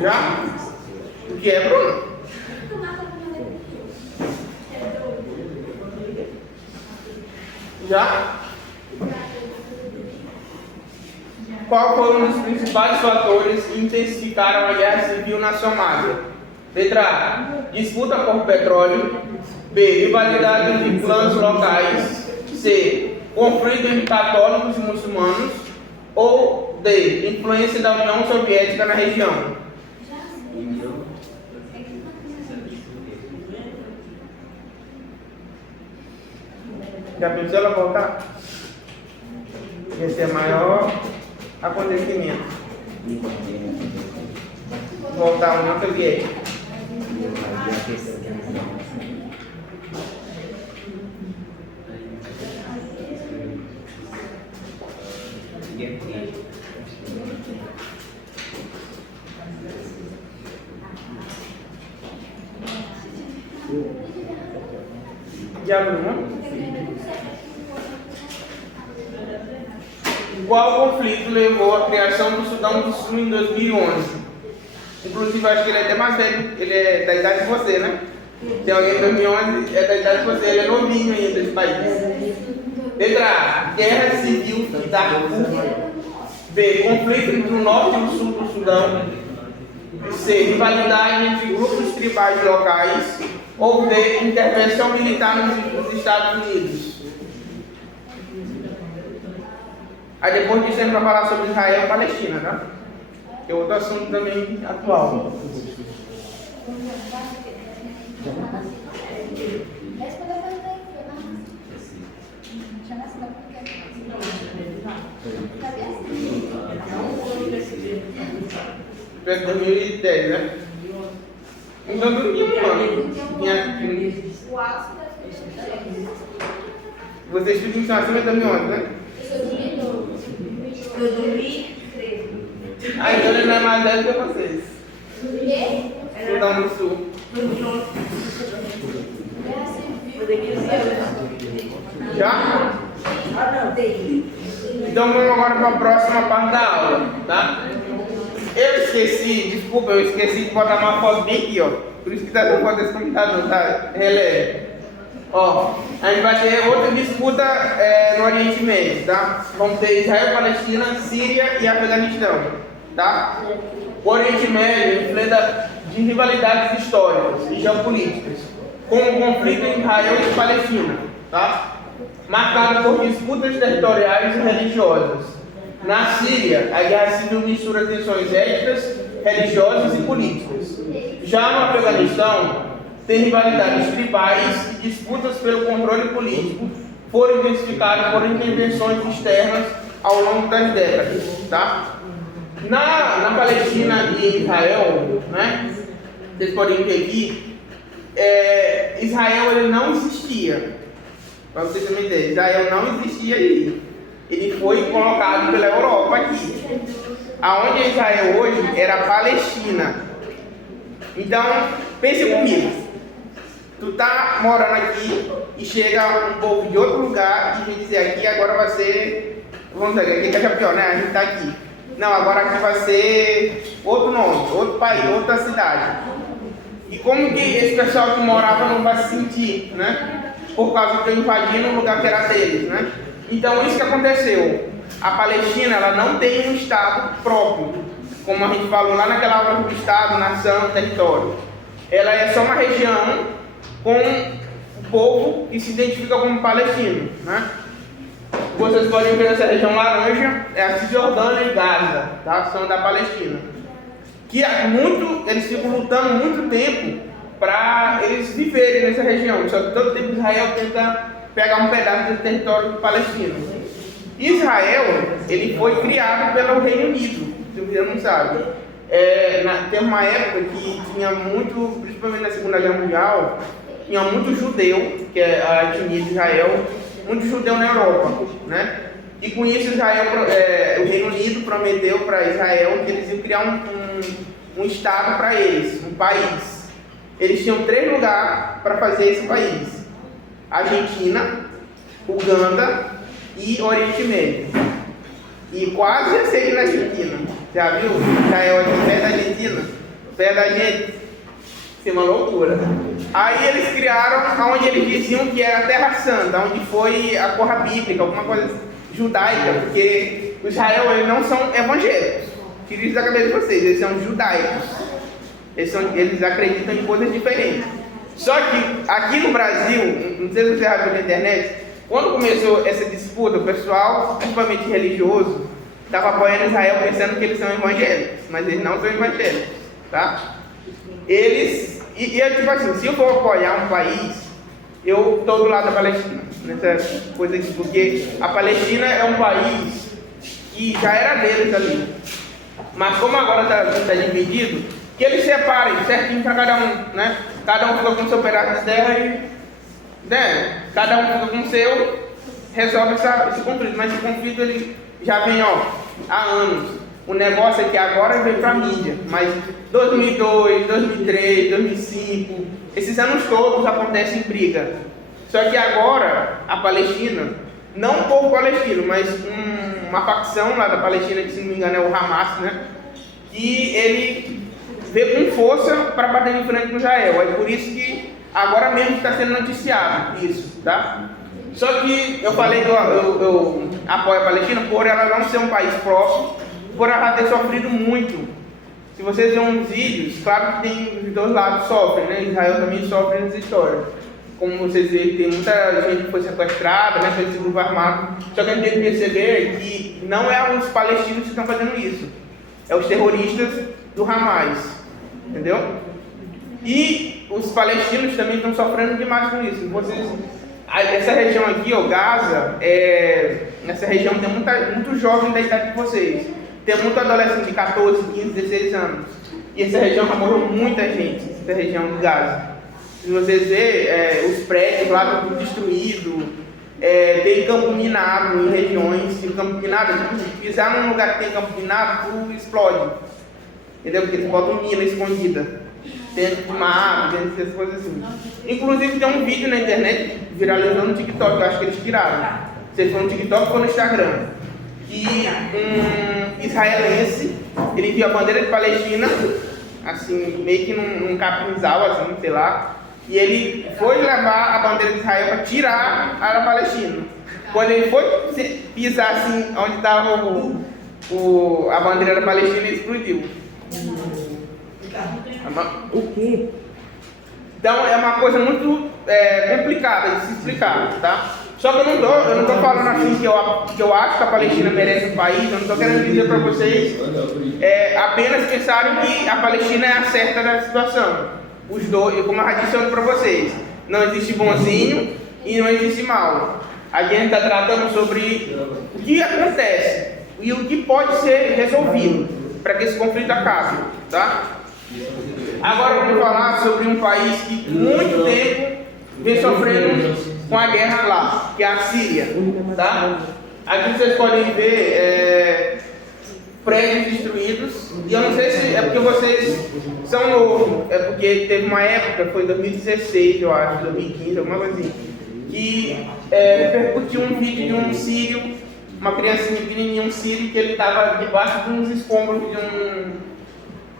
Já? O que é, Bruno? Já? Qual foi um dos principais fatores que intensificaram a guerra civil na Somália? Letra A, disputa por petróleo. B, rivalidade entre clãs locais. C, conflito entre católicos e muçulmanos. Ou D, influência da União Soviética na região. Já pensou ela voltar? Esse é o maior acontecimento. Voltar a União Soviética. Já viu? Qual conflito levou à criação do Sudão do Sul em 2011? Inclusive, acho que ele é até mais velho, ele é da idade de você, né? Tem alguém em 2011, é da idade de você, ele é novinho ainda desse país. Letra A, Guerra Civil de Darfur. B, conflito entre o norte e o sul do Sudão. C, rivalidade entre grupos tribais locais. Ou D, intervenção militar nos Estados Unidos. Aí depois disso a gente vai falar sobre Israel e Palestina, né? Que é outro assunto também atual. Foi 2010, né? Então não tinha um ano. Vocês ficam em São 2011, né? Eu dormi 13. Ah, então ele não é mais velho que vocês. Sudão do Sul. Já? Então vamos agora para a próxima parte da aula, tá? Eu esqueci, desculpa, eu esqueci de botar uma foto bem aqui, ó. Por isso que tá dando foto desse computador, tá? Releve. Ó, a gente vai ter outra disputa no Oriente Médio, tá? Vamos ter Israel, Palestina, Síria e Afeganistão, tá? O Oriente Médio enfrenta de rivalidades históricas e geopolíticas, como o conflito entre Israel e Palestina, tá? Marcado por disputas territoriais e religiosas. Na Síria, a guerra civil mistura tensões étnicas, religiosas e políticas. Já no Afeganistão, tem rivalidades tribais e disputas pelo controle político foram intensificadas por intervenções externas ao longo das décadas, tá? Na Palestina e em Israel, né? Vocês podem ver aqui, Israel ele não existia. Para vocês terem uma ideia, Israel não existia ali. Ele foi colocado pela Europa aqui. Aonde é Israel hoje era a Palestina. Então, pense comigo. Tu tá morando aqui e chega um povo de outro lugar e vem dizer aqui agora vai ser, vamos dizer, aqui que é pior, né? A gente tá aqui. Não, agora aqui vai ser outro nome, outro país, outra cidade. E como que esse pessoal que morava não vai se sentir, né? Por causa que eu invadi no lugar que era deles, né? Então isso que aconteceu. A Palestina ela não tem um estado próprio, como a gente falou lá naquela aula do estado, nação, território. Ela é só uma região com o povo que se identifica como palestino, né? Vocês podem ver essa região laranja, é a Cisjordânia e Gaza, tá? São da Palestina. Que eles ficam lutando muito tempo para eles viverem nessa região. Só que todo tempo Israel tenta pegar um pedaço do território palestino. Israel, ele foi criado pelo Reino Unido, se você não sabe. Tem uma época que tinha muito, principalmente na Segunda Guerra Mundial, tinha muito judeu, que é a etnia de Israel, muito judeu na Europa, né? E com isso o Reino Unido prometeu para Israel que eles iam criar um estado para eles, um país. Eles tinham 3 lugares para fazer esse país: Argentina, Uganda e Oriente Médio. E quase ia ser na Argentina. Já viu? Israel aqui perto da Argentina, perto da gente. Isso é uma loucura. Aí eles criaram onde eles diziam que era a Terra Santa, onde foi a corra bíblica, alguma coisa judaica, porque os Israel eles não são evangélicos. Tire isso da cabeça de vocês, eles são judaicos. Eles acreditam em coisas diferentes. Só que aqui no Brasil, não sei se você já viu na internet, quando começou essa disputa, o pessoal, principalmente religioso, estava apoiando Israel pensando que eles são evangélicos, mas eles não são evangélicos, tá? Tipo assim, se eu for apoiar um país, eu estou do lado da Palestina, nessa coisa aqui, porque a Palestina é um país que já era deles ali, mas como agora está dividido, que eles separem certinho para cada um, né? Cada um fica com o seu pedaço de terra e, né? Cada um fica com o seu, resolve esse conflito, mas esse conflito ele já vem há anos. O negócio é que agora veio para a mídia, mas 2002, 2003, 2005, esses anos todos acontecem briga. Só que agora a Palestina, não o povo palestino, mas uma facção lá da Palestina, que se não me engano é o Hamas, né? Que ele veio com força para bater em frente com Israel. É por isso que agora mesmo está sendo noticiado isso, tá? Só que eu falei que eu apoio a Palestina por ela não ser um país próximo, por ela ter sofrido muito. Se vocês verem uns vídeos, claro que tem os dois lados sofrem, né? Israel também sofre nessa história. Como vocês veem, tem muita gente que foi sequestrada, né? Foi esse grupo armado. Só que a gente tem que perceber que não é os palestinos que estão fazendo isso, é os terroristas do Hamas, entendeu? E os palestinos também estão sofrendo demais com isso. Essa região aqui, Gaza, nessa região tem muito jovem da idade de vocês. Tem muito adolescente de 14, 15, 16 anos. E essa região já morreu muita gente, essa região de Gaza. Se vocês verem, os prédios lá estão tudo destruídos, tem campo minado em regiões, tem campo minado, se pisar num lugar que tem campo minado, tudo explode. Entendeu? Porque eles botam mina escondida dentro de uma árvore, dentro dessas coisas assim. Inclusive tem um vídeo na internet viralizando no TikTok, eu acho que eles tiraram. Vocês foram no TikTok ou no Instagram. Que um israelense, ele viu a bandeira de Palestina, assim, meio que num capinzal, assim, sei lá, e ele foi levar a bandeira de Israel para tirar a Palestina. Quando ele foi pisar assim, onde estava a bandeira da Palestina, ele explodiu. O quê? Então é uma coisa muito complicada de se explicar, tá? Só que eu não estou falando assim que eu acho que a Palestina merece um país, eu não estou querendo dizer para vocês apenas pensarem que a Palestina é a certa da situação. os dois, como eu já disse para vocês, não existe bonzinho e não existe mal. A gente está tratando sobre o que acontece e o que pode ser resolvido para que esse conflito acabe, tá? Agora vamos falar sobre um país que muito tempo vem sofrendo com a guerra lá, que é a Síria, tá? Aqui vocês podem ver prédios destruídos, e eu não sei se é porque vocês são novos, é porque teve uma época, foi em 2016, eu acho, 2015, alguma coisa assim, que repercutiu um vídeo de um sírio, uma criancinha pequenininha, um sírio, que ele estava debaixo de uns escombros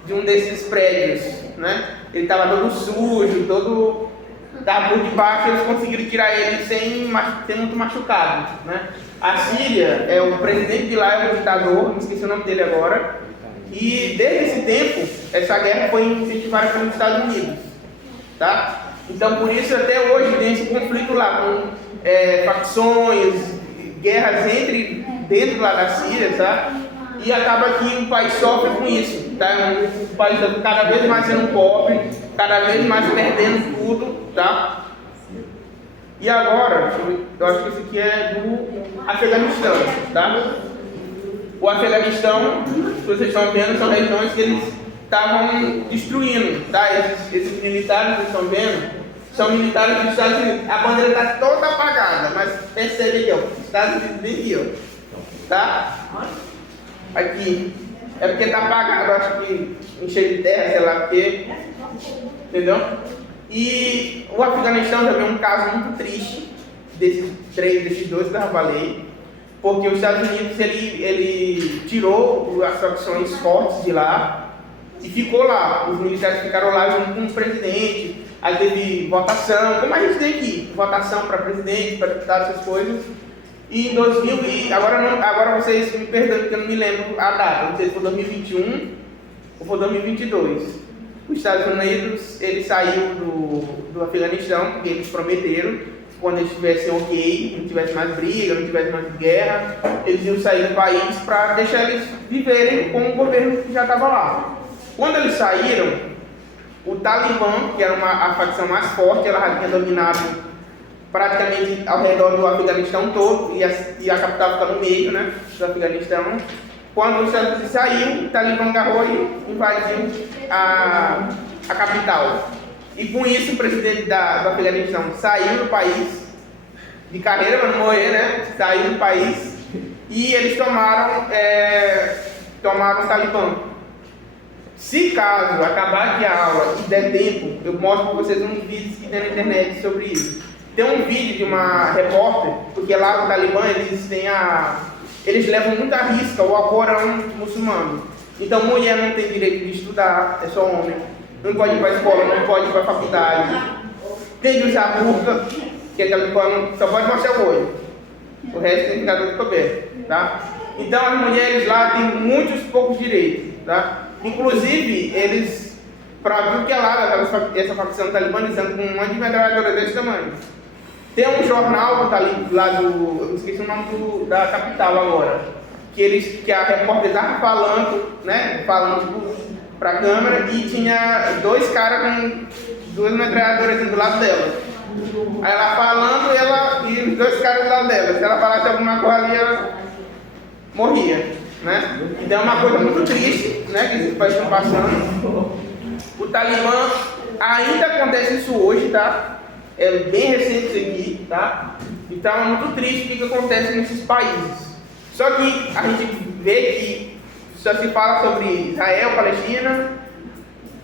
de um desses prédios, né? Ele estava todo sujo, todo... estava por debaixo, eles conseguiram tirar ele sem muito machucado, né? A Síria, o presidente de lá é um ditador, não esqueci o nome dele agora, e desde esse tempo, essa guerra foi incentivada pelos Estados Unidos, tá? Então, por isso, até hoje tem esse conflito lá, com facções, guerras dentro lá da Síria, tá? E acaba que o país sofre com isso, tá? O país está cada vez mais sendo pobre, cada vez mais perdendo tudo, tá? E agora, eu acho que esse aqui é do Afeganistão, tá? O Afeganistão, se vocês estão vendo, são regiões que eles estavam destruindo, tá? Esses militares que vocês estão vendo, são militares dos Estados Unidos. A bandeira está toda apagada, mas percebe aqui, ó, Estados Unidos bem aqui, ó, tá? Aqui, é porque está apagado, acho que encheu de terra, sei lá o quê, entendeu? E o Afeganistão também é um caso muito triste, desses dois que eu falei, porque os Estados Unidos, ele tirou as facções fortes de lá e ficou lá, os militares ficaram lá junto com o presidente, aí teve votação, como a gente tem aqui, votação para presidente, para deputado, essas coisas. E em 2000, agora vocês me perdoem porque eu não me lembro a data, não sei se foi 2021 ou foi 2022. Os Estados Unidos, ele saiu do Afeganistão, porque eles prometeram que quando eles estivessem ok, não tivesse mais briga, não tivesse mais guerra, eles iam sair do país para deixar eles viverem com o governo que já estava lá. Quando eles saíram, o Talibã, que era a facção mais forte, ela já tinha dominado praticamente ao redor do Afeganistão todo, e a capital fica no meio, né, do Afeganistão. Quando os Estados Unidos saiu, o Talibã agarrou e invadiu a capital. E com isso o presidente do Afeganistão saiu do país, de carreira para não morrer, né? Saiu do país e eles tomaram o Talibã. Se caso acabar aqui a aula e der tempo, eu mostro para vocês uns vídeos que tem na internet sobre isso. Tem um vídeo de uma repórter, porque lá no Talibã eles levam muita risca o Alcorão muçulmano. Então mulher não tem direito de estudar, é só homem. Não pode ir para a escola, não pode ir para a faculdade. Tem que usar burca, que é aquele pano, só pode mostrar o olho. O resto tem que ficar todo coberto, tá? Então as mulheres lá têm muitos poucos direitos, tá? Inclusive, eles, para tudo que é lá, essa facção talibanizando com um monte de metralhadora desse tamanho. Tem um jornal lá eu esqueci o nome da capital agora, que a repórter estava falando, né, para a câmera, e tinha dois caras com duas metralhadoras do lado dela. Aí ela falando e os dois caras do lado dela. Se ela falasse alguma coisa ali, ela morria, né? Então é uma coisa muito triste, né, que esse país está passando. O Talibã ainda acontece isso hoje, tá? É bem recente isso aqui, tá? Então é muito triste o que acontece nesses países. Só que a gente vê que só se fala sobre Israel, Palestina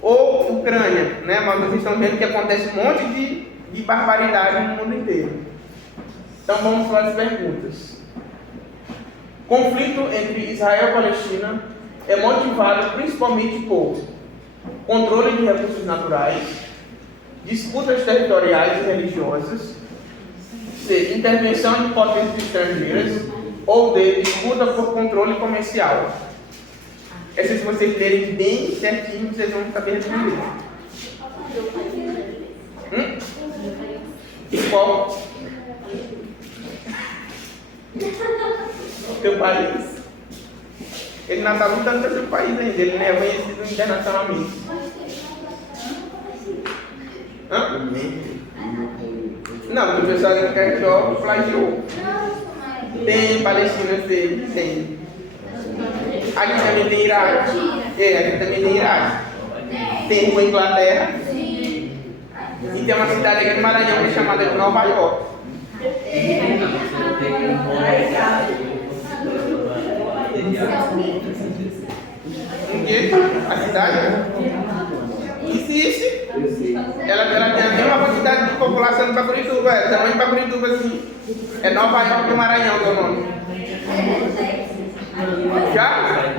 ou Ucrânia, né? Mas vocês estão vendo que acontece um monte de barbaridade no mundo inteiro. Então vamos para as perguntas. Conflito entre Israel e Palestina é motivado principalmente por controle de recursos naturais, disputas territoriais e religiosas, C. Intervenção de potências estrangeiras, ou D. Disputa por controle comercial. Essa, se vocês lerem bem certinho, vocês vão saber responder. E qual? Teu país? Ele não está lutando pelo seu país ainda, ele não é conhecido internacionalmente. Hã? Não, porque o pessoal não quer que eu plagiou. Tem Palestina, tem. Aqui também tem Iraque. Aqui também tem Iraque. Tem uma Inglaterra. E tem uma cidade aqui no Maranhão que é chamada de Nova York. O quê? A cidade? Existe. Ela tem a mesma quantidade de população de Pacurituba. É tamanho de Pacurituba, assim. É Nova York do Maranhão, que é o nome. Já?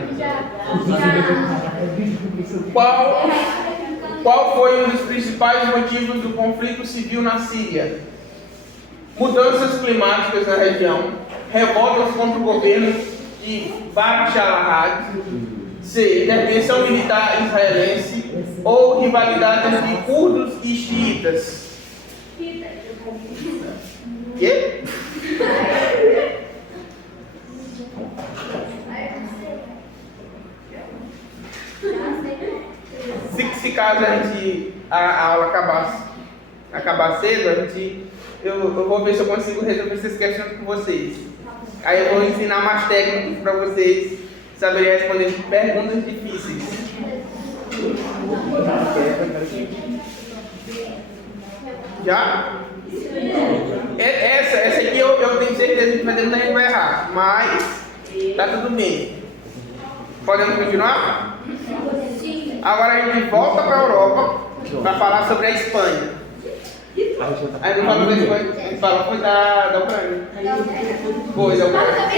Qual foi um dos principais motivos do conflito civil na Síria? Mudanças climáticas na região, revoltas contra o governo de Bashar al-Assad, C. Intervenção militar israelense ou rivalidade entre curdos e xiitas. Quê? Se caso a aula acabar cedo, eu vou ver se eu consigo resolver essas questões com vocês. Aí eu vou ensinar mais técnicas para vocês saberem responder perguntas difíceis. Já? Essa aqui eu tenho certeza que a gente vai errar, mas tá tudo bem. Podemos continuar? Agora a gente volta para a Europa para falar sobre a Espanha. Aí não falou da Espanha, a gente falou foi da Ucrânia. Foi da Ucrânia.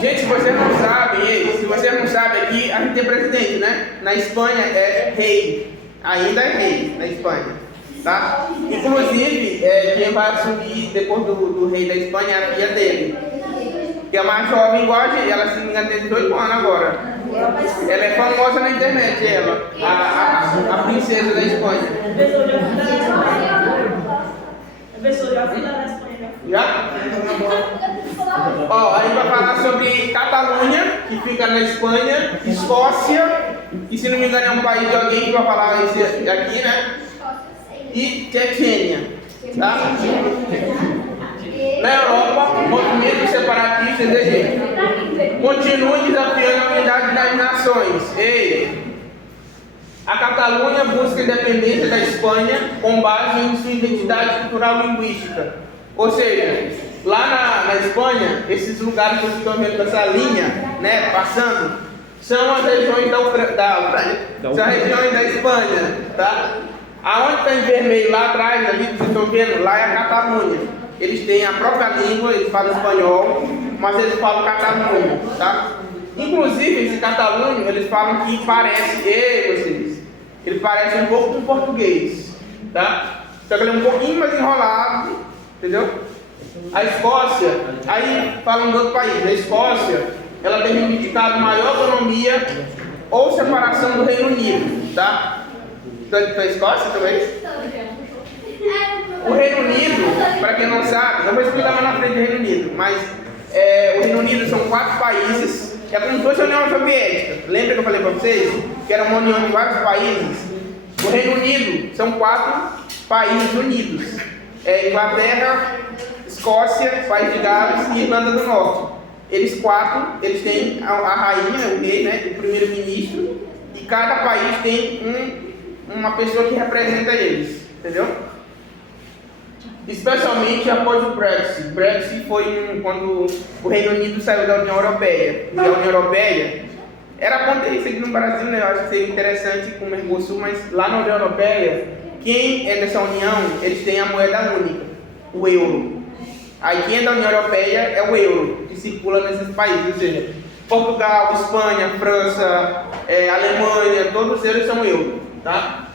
Gente, se vocês não sabem aqui, a gente tem presidente, né? Na Espanha é rei, ainda é rei na Espanha, tá? Inclusive, quem vai assumir depois do rei da Espanha é a filha dele, que é mais jovem igual a gente, ela se não me engano tem 18 anos agora. Ela é famosa na internet, a princesa da Espanha. Já? Ó, a gente vai falar sobre Catalunha, que fica na Espanha, Escócia, que se não me engano é um país de alguém que vai falar esse aqui, né? E Chechênia, tá? Na Europa, o movimento separatista continua desafiando a unidade das nações. A Catalunha busca a independência da Espanha com base em sua identidade cultural e linguística. Ou seja, lá na Espanha, esses lugares que vocês estão vendo com essa linha, né, passando, são as regiões da Ucrânia, são as regiões da Espanha, tá? Aonde está em vermelho lá atrás, ali que vocês estão vendo, lá é a Catalunha. Eles têm a própria língua, eles falam espanhol, mas eles falam catalunho, tá? Inclusive, esse catalunho, eles falam que parece, ele parece um pouco com português, tá? Só que ele é um pouquinho mais enrolado, entendeu? A Escócia, aí falando do outro país, a Escócia, ela tem reivindicado maior autonomia ou separação do Reino Unido, tá? Da Escócia também? O Reino Unido, para quem não sabe, eu vou explicar mais na frente do Reino Unido, mas o Reino Unido são 4 países, é como se fosse a União Soviética. Lembra que eu falei para vocês que era uma união de vários países? O Reino Unido são 4 países unidos: Inglaterra, Escócia, País de Gales e Irlanda do Norte. Eles 4, eles têm a rainha, o rei, né, o primeiro-ministro, e cada país tem uma pessoa que representa eles, entendeu? Especialmente após o Brexit. O Brexit foi quando o Reino Unido saiu da União Europeia. E a União Europeia era contra isso aqui no Brasil, né? Eu acho que seria interessante com o Mercosul, mas lá na União Europeia, quem é dessa união, eles têm a moeda única, o euro. Aí quem é da União Europeia é o euro, que circula nesses países, ou seja, Portugal, Espanha, França, Alemanha, todos eles são euro, tá?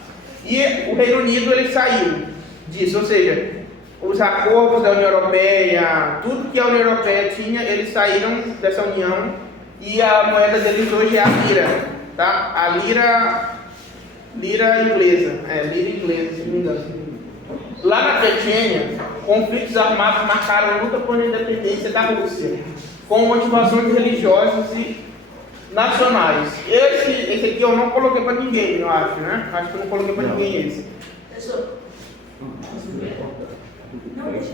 E o Reino Unido, ele saiu disso, ou seja, os acordos da União Europeia, tudo que a União Europeia tinha, eles saíram dessa união e a moeda deles hoje é a lira, tá? A lira inglesa, lira inglesa, se não me engano. Lá na Chechênia, conflitos armados marcaram a luta por independência da Rússia, com motivações religiosas e nacionais. Esse aqui eu não coloquei para ninguém, eu acho, né? Acho que eu não coloquei para ninguém esse.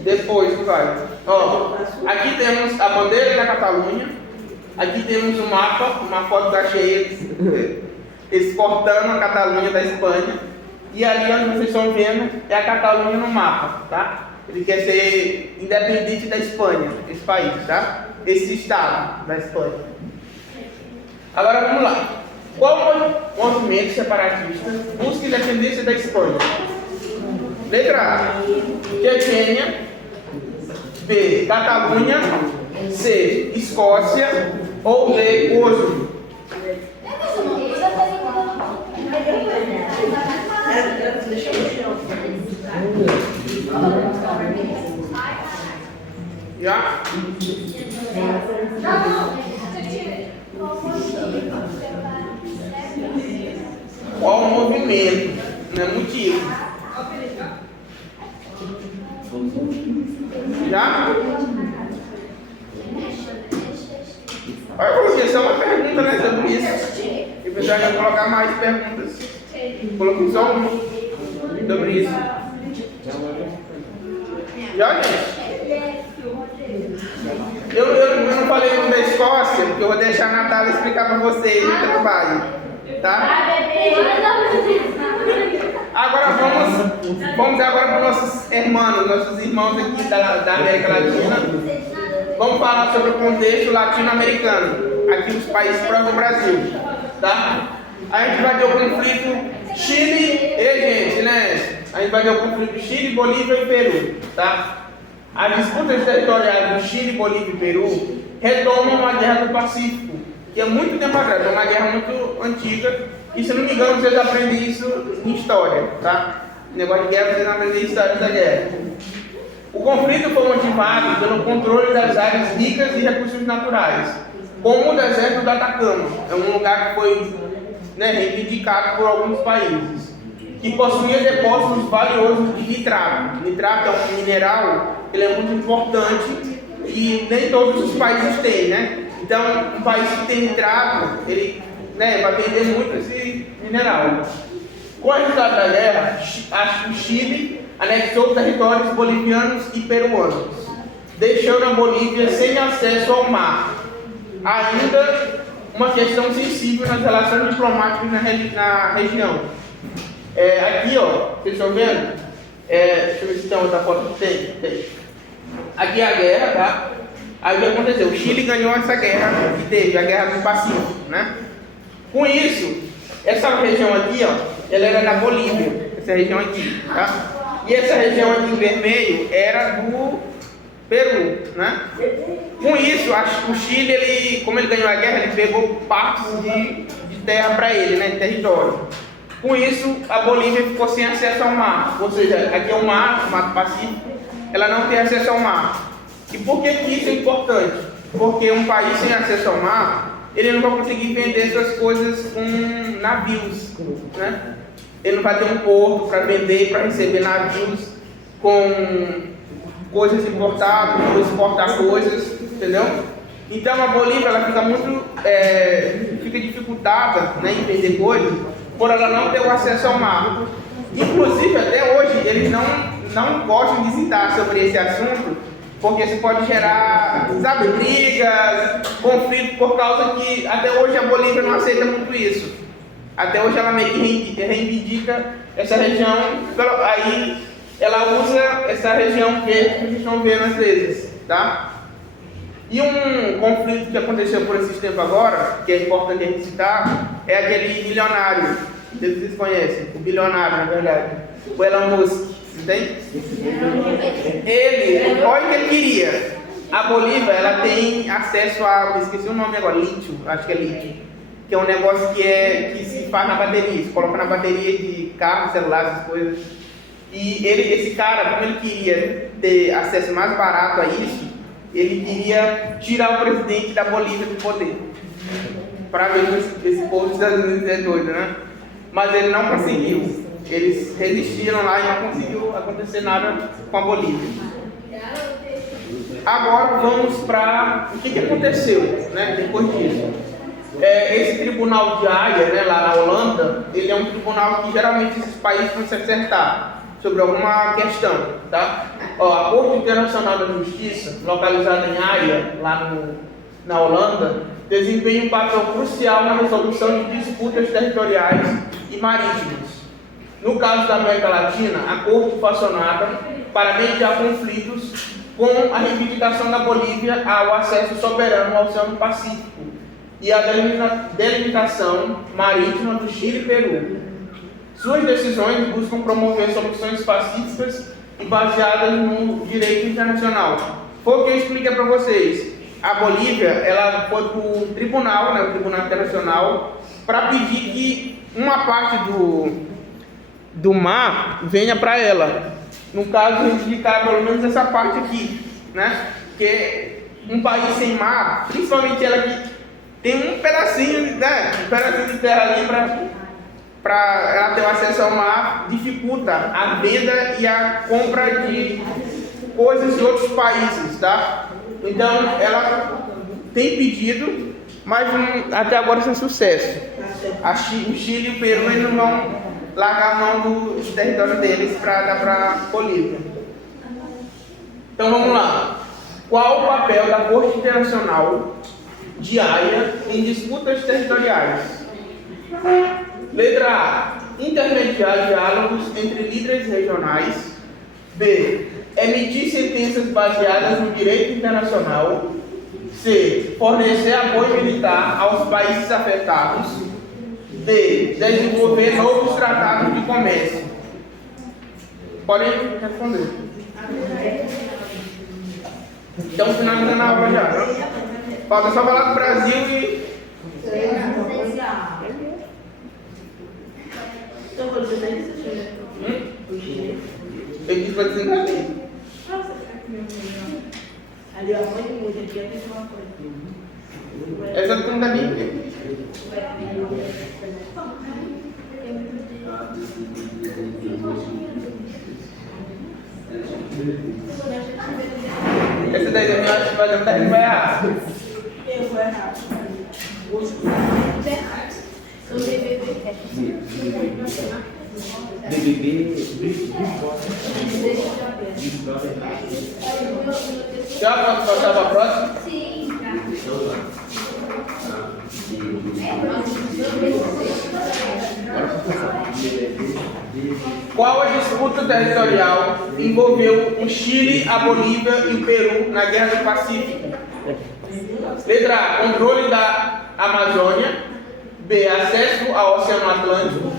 Depois vai. Ó, aqui temos a bandeira da Catalunha. Aqui temos um mapa, uma foto da cheia exportando a Catalunha da Espanha. E ali onde vocês estão vendo é a Catalunha no mapa, tá? Ele quer ser independente da Espanha, esse país, tá? Esse estado da Espanha. Agora vamos lá. Qual movimento separatista busca a independência da Espanha? Letra A, Chechênia. B, Catalunha. C, Escócia. Ou D, Kosovo. Já? Qual o movimento? Não é motivo. Já? Eu coloquei só uma pergunta, né, sobre isso. E o pessoal vai colocar mais perguntas. Coloquei só uma sobre isso. Já, gente? Eu não falei o da Escócia, porque eu vou deixar a Natália explicar para vocês no trabalho. Tá? Agora vamos agora para nossos irmãos aqui da América Latina. Vamos falar sobre o contexto latino-americano, aqui nos países próximos do Brasil, tá? A gente vai ter o conflito Chile e gente, né? A gente vai ter o conflito Chile, Bolívia e Peru, tá? As disputas territoriais do Chile, Bolívia e Peru retomam a Guerra do Pacífico, que é muito tempo atrás, é uma guerra muito antiga, e se não me engano vocês aprendem isso em história, tá? Negócio de guerra, vocês não aprendem história da guerra. O conflito foi motivado pelo controle das áreas ricas de recursos naturais, como o deserto do Atacama, é um lugar que foi reivindicado por alguns países, que possuía depósitos valiosos de nitrato. Nitrato é um mineral, ele é muito importante e nem todos os países têm, né? Então, um país que tem nitrato, ele vai vender muito esse mineral. Com o resultado da guerra, o Chile anexou territórios bolivianos e peruanos, deixando a Bolívia sem acesso ao mar. Ainda uma questão sensível nas relações diplomáticas na região. Aqui, ó, vocês estão vendo? Deixa eu ver se tem outra foto. Tem. Aqui é a guerra, tá? Aí o que aconteceu? O Chile ganhou essa guerra que teve, a Guerra do Pacífico, né? Com isso, essa região aqui, ó, ela era da Bolívia, essa região aqui, tá? E essa região aqui em vermelho era do Peru, né? Com isso, o Chile, ele, como ele ganhou a guerra, ele pegou partes de terra para ele, né, de território. Com isso, a Bolívia ficou sem acesso ao mar, ou seja, aqui é o mar, o Mar Pacífico, ela não tem acesso ao mar. E por que isso é importante? Porque um país sem acesso ao mar, ele não vai conseguir vender suas coisas com navios, né? Ele não vai ter um porto para vender, para receber navios com coisas importadas, ou exportar coisas, entendeu? Então a Bolívia ela fica muito fica dificultada, né, em vender coisas, por ela não ter o acesso ao mar. Inclusive até hoje eles não gostam de citar sobre esse assunto, porque isso pode gerar, sabe, brigas, conflitos, por causa que até hoje a Bolívia não aceita muito isso. Até hoje ela meio que reivindica essa região, aí ela usa essa região verde que vocês estão vendo às vezes, tá? E um conflito que aconteceu por esses tempos agora, que é importante a gente citar, é aquele bilionário, vocês conhecem, o bilionário na verdade, o Elon Musk, entende? Olha o que ele queria. A Bolívia, ela tem acesso a, esqueci o nome agora, lítio, acho que é lítio, que é um negócio que se faz na bateria, se coloca na bateria de carro, celular, essas coisas. E esse cara, como ele queria ter acesso mais barato a isso, ele queria tirar o presidente da Bolívia do poder. Para ver se esse povo dos Estados Unidos é doido, né? Mas ele não conseguiu. Eles resistiram lá e não conseguiu acontecer nada com a Bolívia. Agora vamos para o que aconteceu, né, depois disso. Esse tribunal de Haia, né, lá na Holanda, ele é um tribunal que geralmente esses países vão se acertar sobre alguma questão, tá? A Corte Internacional da Justiça, localizada em Haia, lá na Holanda, desempenha um papel crucial na resolução de disputas territoriais e marítimas. No caso da América Latina, a Corte foi acionada para mediar conflitos com a reivindicação da Bolívia ao acesso soberano ao Oceano Pacífico e a delimitação marítima do Chile e Peru. Suas decisões buscam promover soluções pacíficas e baseadas no direito internacional. Foi o que eu expliquei para vocês. A Bolívia, ela foi para o tribunal, né, o Tribunal Internacional, para pedir que uma parte do mar venha para ela. No caso, reivindicar pelo menos essa parte aqui, né? Porque um país sem mar, principalmente ela que tem um pedacinho, né? Um pedacinho de terra ali para ela ter o acesso ao mar, dificulta a venda e a compra de coisas de outros países, tá? Então, ela tem pedido, mas até agora sem sucesso. O Chile e o Peru eles não vão largar a mão do território deles para dar para a Bolívia. Então vamos lá. Qual o papel da Corte Internacional de Haia em disputas territoriais? Letra A. Intermediar diálogos entre líderes regionais. B. Emitir sentenças baseadas no direito internacional. C. Fornecer apoio militar aos países afetados. D. Desenvolver novos tratados de comércio. Podem responder. Então, finalizando a aula já. Falta só falar do Brasil e... Eu quis fazer isso ali. Ali, ó, muito aqui, eu fiz uma coisa. Essa não tá bem. Essa daí eu acho que vai errar. Eu vou errar. Já pode passar para a próxima? Sim. Qual a disputa territorial envolveu o Chile, a Bolívia e o Peru na Guerra do Pacífico? Letra A. Controle da Amazônia. B. Acesso ao Oceano Atlântico.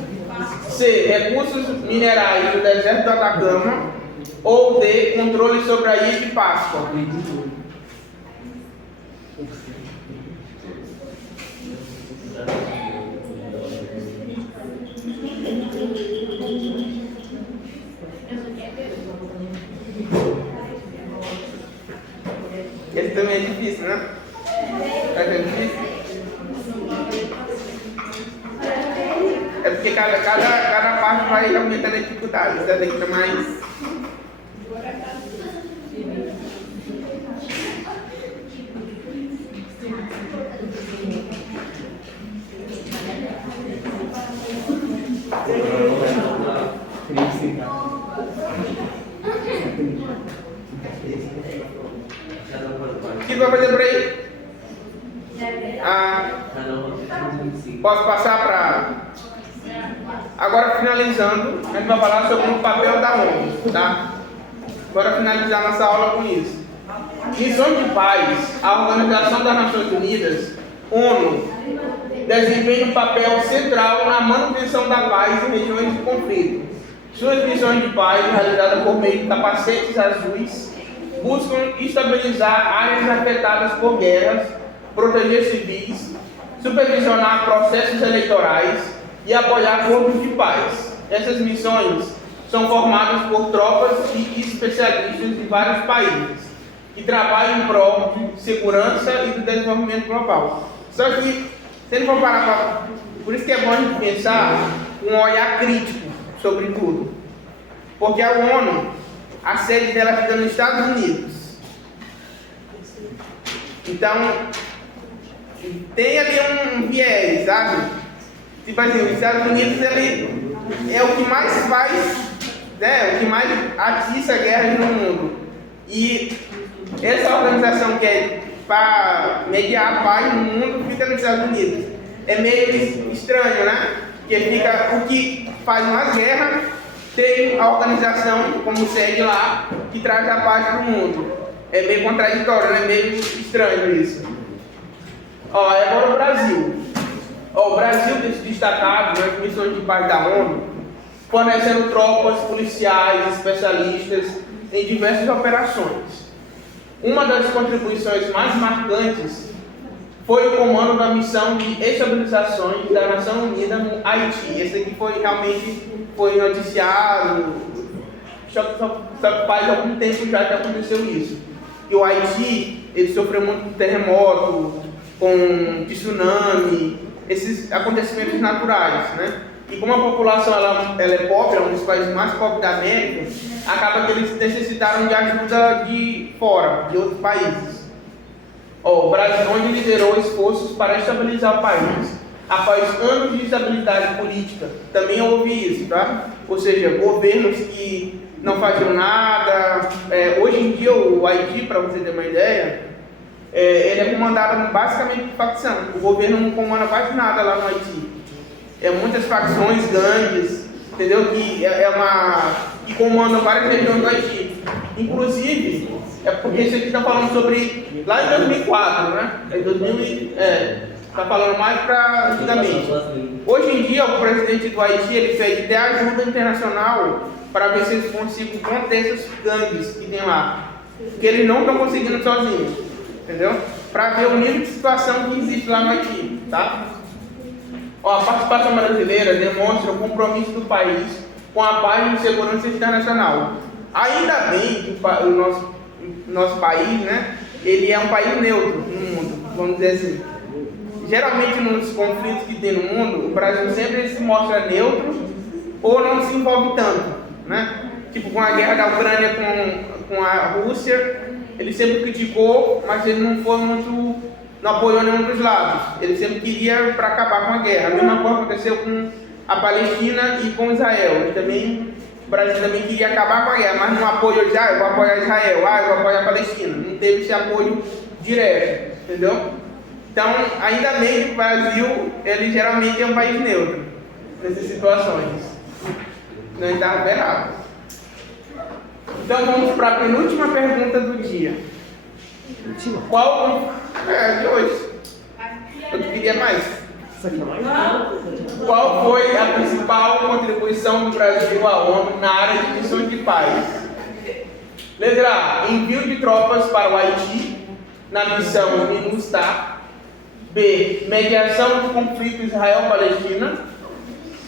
C. Recursos minerais do deserto do Atacama. Ou D. Controle sobre a Ilha de Páscoa. Esse também é difícil, né? É difícil? É porque cada parte vai aumentando a dificuldade. Essa daqui tá mais... O que vai fazer por aí? Posso passar para... Agora finalizando, a gente vai falar sobre o papel da ONU, tá? Agora finalizar nossa aula com isso. Missão de Paz, a Organização das Nações Unidas, ONU, desempenha um papel central na manutenção da paz em regiões de conflito. Suas missões de paz, realizadas por meio de capacetes azuis, buscam estabilizar áreas afetadas por guerras, proteger civis, supervisionar processos eleitorais e apoiar corpos de paz. Essas missões são formadas por tropas e especialistas de vários países que trabalham em prol de segurança e do desenvolvimento global. Só que, se ele for parar para... Por isso que é bom a gente pensar com um olhar crítico sobre tudo. Porque a ONU, a sede dela fica nos Estados Unidos. Então, tem ali um viés, sabe? Tipo assim, os Estados Unidos ele é o que mais faz, né? O que mais atiça guerras no mundo. E essa organização que é para mediar a paz no mundo fica nos Estados Unidos. É meio estranho, né? Porque fica o que faz mais guerra tem a organização como sede lá que traz a paz para o mundo. É meio contraditório, né? Meio estranho isso. Ó, agora o Brasil. Ó, o Brasil tem se destacado nas missões de paz da ONU, fornecendo tropas, policiais, especialistas em diversas operações. Uma das contribuições mais marcantes foi o comando da missão de estabilizações da Nação Unida no Haiti. Esse aqui foi noticiado, só que faz algum tempo já que aconteceu isso. E o Haiti, ele sofreu muito terremoto, com tsunami, esses acontecimentos naturais, né? E como a população ela é pobre, é um dos países mais pobres da América, acaba que eles necessitaram de ajuda de fora, de outros países. O Brasil, onde liderou esforços para estabilizar o país após anos de instabilidade política. Também houve isso, tá? Ou seja, governos que não faziam nada. Hoje em dia, o Haiti, para você ter uma ideia, ele é comandado basicamente por facção. O governo não comanda quase nada lá no Haiti. Muitas facções, gangues, entendeu? Que comandam várias regiões do Haiti. Inclusive, porque isso aqui está falando sobre lá em 2004, né? Está falando mais para antigamente. Hoje em dia, o presidente do Haiti ele pede até ajuda internacional para ver se eles consigam conter essas gangues que tem lá, porque eles não estão conseguindo sozinhos, entendeu? Para ver o nível de situação que existe lá no Haiti, tá? A participação brasileira demonstra o compromisso do país com a paz e segurança internacional. Ainda bem que o nosso país, né, ele é um país neutro no mundo, vamos dizer assim. Geralmente nos conflitos que tem no mundo, o Brasil sempre se mostra neutro ou não se envolve tanto, né? Tipo com a guerra da Ucrânia com a Rússia, ele sempre criticou, mas ele não apoiou nenhum dos lados. Ele sempre queria para acabar com a guerra. A mesma coisa aconteceu com a Palestina e com Israel. O Brasil também queria acabar com a guerra, mas não apoiou eu vou apoiar Israel, eu vou apoiar a Palestina. Não teve esse apoio direto, entendeu? Então, ainda bem que o Brasil, ele geralmente é um país neutro nessas situações. Não estava errado. Então, vamos para a penúltima pergunta do dia. Qual... de hoje. Eu queria mais. Qual foi a principal contribuição do Brasil à ONU na área de missões de paz? Letra A. Envio de tropas para o Haiti na missão MINUSTAH. B. Mediação do conflito Israel-Palestina.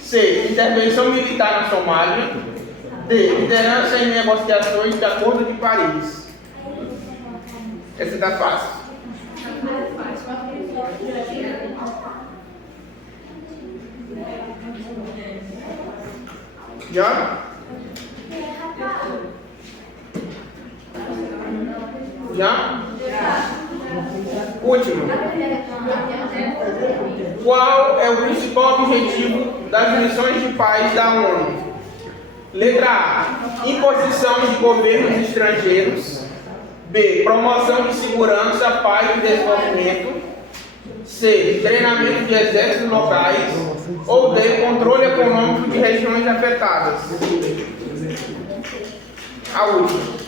C. Intervenção militar na Somália. D. Liderança em negociações de Acordo de Paris. Essa está fácil. Já? Já? Último. Qual é o principal objetivo das missões de paz da ONU? Letra A. Imposição de governos estrangeiros. B. Promoção de segurança, paz e desenvolvimento. C. Treinamento de exércitos locais. Ou D. Controle econômico de regiões afetadas. A última.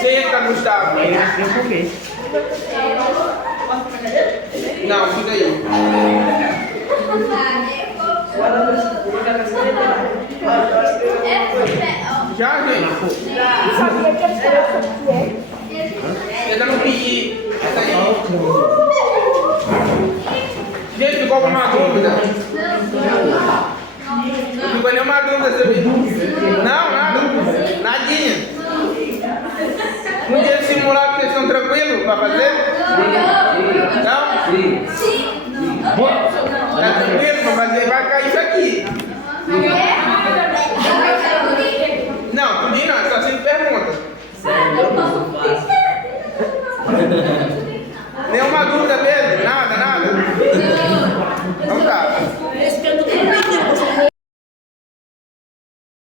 Senta, Gustavo. Não, fica aí. Já, gente? Ainda não pedi. Essa aí. Gente, ficou uma dúvida? Não ficou nenhuma dúvida, você viu? Não, nada. Nadinha. No dia de simulado, vocês estão tranquilos? Sim. Sim. Não. Tá tranquilo? Vai cair isso aqui. Não, tudinho não, só sem pergunta. Nenhuma dúvida,